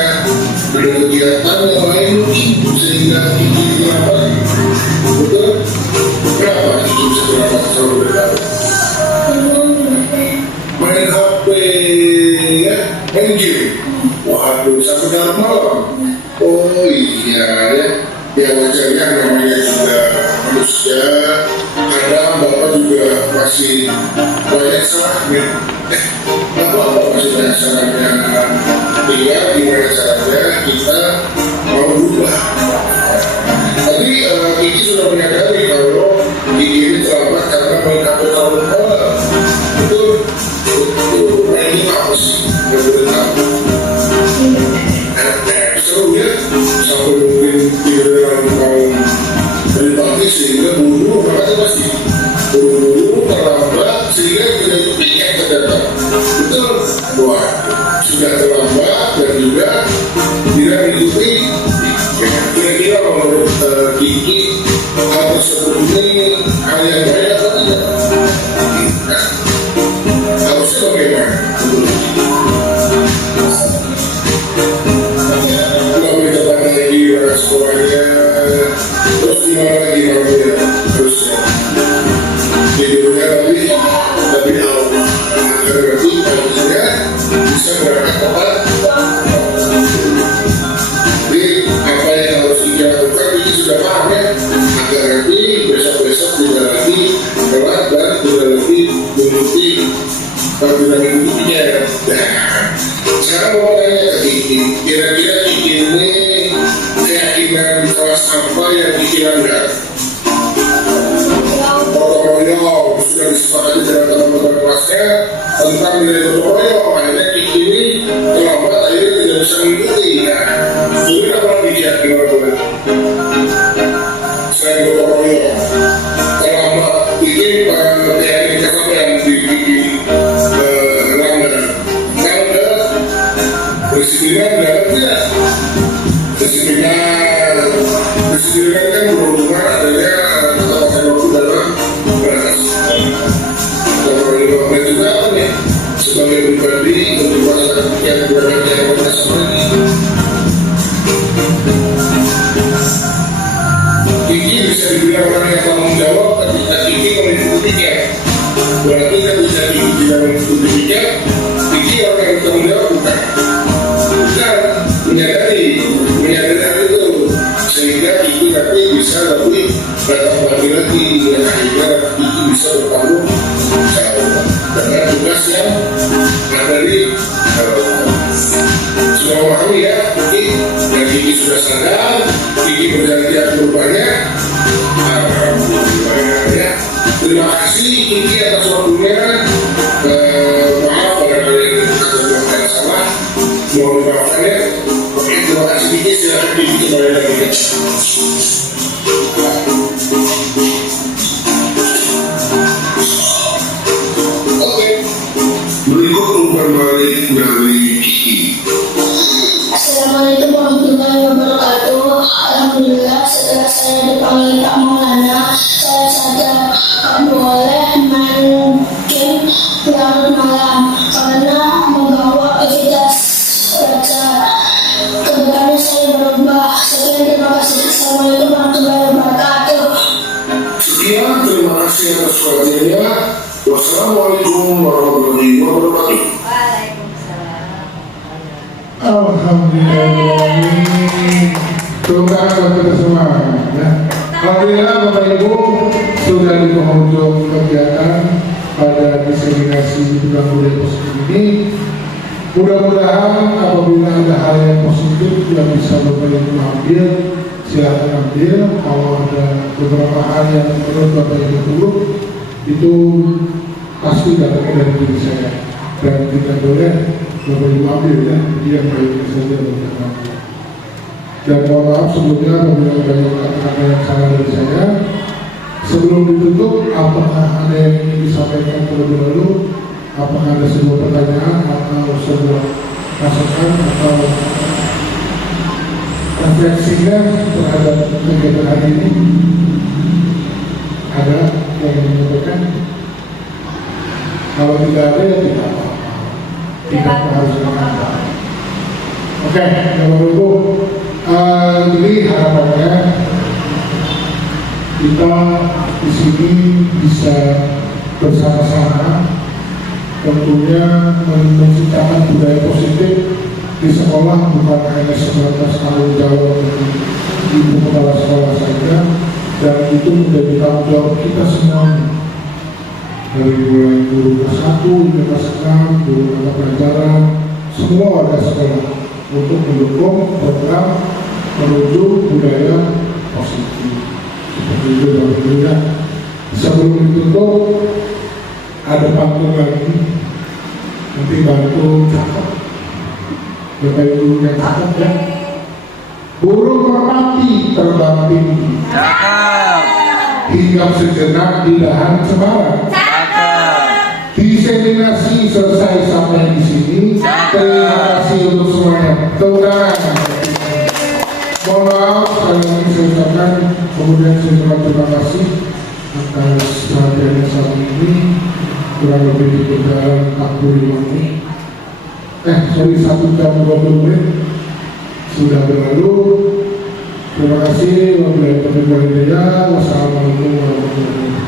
ada kegiatan yang lain mungkin sehingga Kiki terlambat. Betul? Kenapa Kiki bisa terlambat selalu berkata? Main HP ya, main game. Waduh, sampai dalam malam. Oh iya ya, ya wajarnya namanya juga manusia. Kadang bapak juga masih banyak salahnya. Bapak masih banyak salahnya. Tinggal gimana caranya kita mau berubah. Tadi Kiki sudah menyadari kalau Kiki ini terlambat karena atau tidak? Tidak. Harusnya bagaimana? Nggak boleh terbang lagi orang sekolahnya, terus gimana lagi namanya? Terusnya tidurnya tapi Allah agar nanti paginya bisa berangkat tepat. Jadi apa yang harus dilakukan ini sudah paham ya, agar nanti besok-besok tidak lagi telat dan tidak lagi menuruti tidak mengikutinya. Nah, sekarang mau tanya ke Kiki, kira-kira Kiki ini keyakinan di kelas apa yang Kiki langgar? Gotong royong sudah disepakati dengan teman-teman kelasnya tentang nilai gotong royong. Akhirnya Kiki ini terlambat, akhirnya tidak bisa mengikuti. Nah, kemudian apa lagi ya gimana? Selain gotong royong, terlambat Kiki keyakinan apa yang Kiki langgar? Kalau kedisiplinan dalam tidak kedisiplinan kan berhubungan adanya waktu dalam beras. Dan juga apa nih sebagai pribadi untuk masyarakat yang berada di atas ini, Kiki bisa dibilang orang yang tanggung jawab ketika Kiki mengikutinya. Berarti ketika Kiki tidak mengikutinya, Kiki orang yang tanggung jawab bukan menyadari hal itu, sehingga Kiki nanti bisa lebih datang lagi dan akhirnya Kiki bisa bertanggung jawab dengan tugas yang ada di semua orang ya. Kiki dan Kiki sudah sadar, Kiki berjanji akan berubahnya. Ya, terima kasih Kiki atas waktunya. Maaf pada kalian atau yang salah, mohon dimaafkan ya. Oke, terima kasih Kiki, silahkan Kiki kembali lagi. Oke, berikut umpan balik dari Kiki. Assalamualaikum warahmatullahi wabarakatuh. Alhamdulillah setelah saya dipanggil Kak Maulana, saya sadar boleh main game larut malam karena mengganggu aktivitas belajar. Kedepannya saya berubah. Sekian, terima kasih. Assalamualaikum warahmatullahi wabarakatuh. Sekian, terima kasih atas perhatiannya. Wassalamualaikum warahmatullahi wabarakatuh. Alhamdulillah. Terima kasih kita semua ya. Alhamdulillah Bapak Ibu sudah di penghujung kegiatan pada diseminasi tentang budaya positif ini. Mudah-mudahan apabila ada hal yang positif yang bisa Bapak Ibu ambil, silakan ambil. Kalau ada beberapa hal yang menurut Bapak Ibu buruk, itu pasti datangnya dari diri saya dan tidak boleh Bapak Ibu ambil ya. Jadi yang baiknya saja Bapak Ibu ambil. Dan mohon maaf sebelumnya apabila banyak kata-kata yang salah dari saya. Sebelum ditutup, apakah ada yang ingin disampaikan terlebih dahulu? Apakah ada sebuah pertanyaan atau sebuah masukan atau refleksinya terhadap kegiatan hari ini? Ada yang ingin menyampaikan? Kalau tidak ada, ya tidak apa-apa. Tidak harus apa. Oke, Bapak Ibu, jadi harapannya kita di sini bisa bersama-sama tentunya menciptakan budaya positif di sekolah, bukan hanya sebatas tanggung jawab ibu kepala sekolah saja, dan itu menjadi tanggung jawab kita semua dari mulai guru kelas 1 hingga kelas 6, guru mata pelajaran, semua warga sekolah untuk mendukung program menuju budaya positif. Seperti itu Bapak Ibu ya. Sebelum ditutup ada pantun lagi, nanti bantu catat Bapak Ibu yang catat ya. Burung merpati terbang tinggi, hinggap sejenak di lahan cemara. Diseminasi selesai sampai di sini. Terima kasih untuk semuanya. Tepuk tangan. Mohon maaf sekali lagi saya ucapkan, kemudian saya ucapkan terima kasih atas perhatiannya selama ini. Kurang lebih berjalan 45 menit. 1 jam 20 menit sudah berlalu. Terima kasih. Wassalamualaikum warahmatullahi wabarakatuh.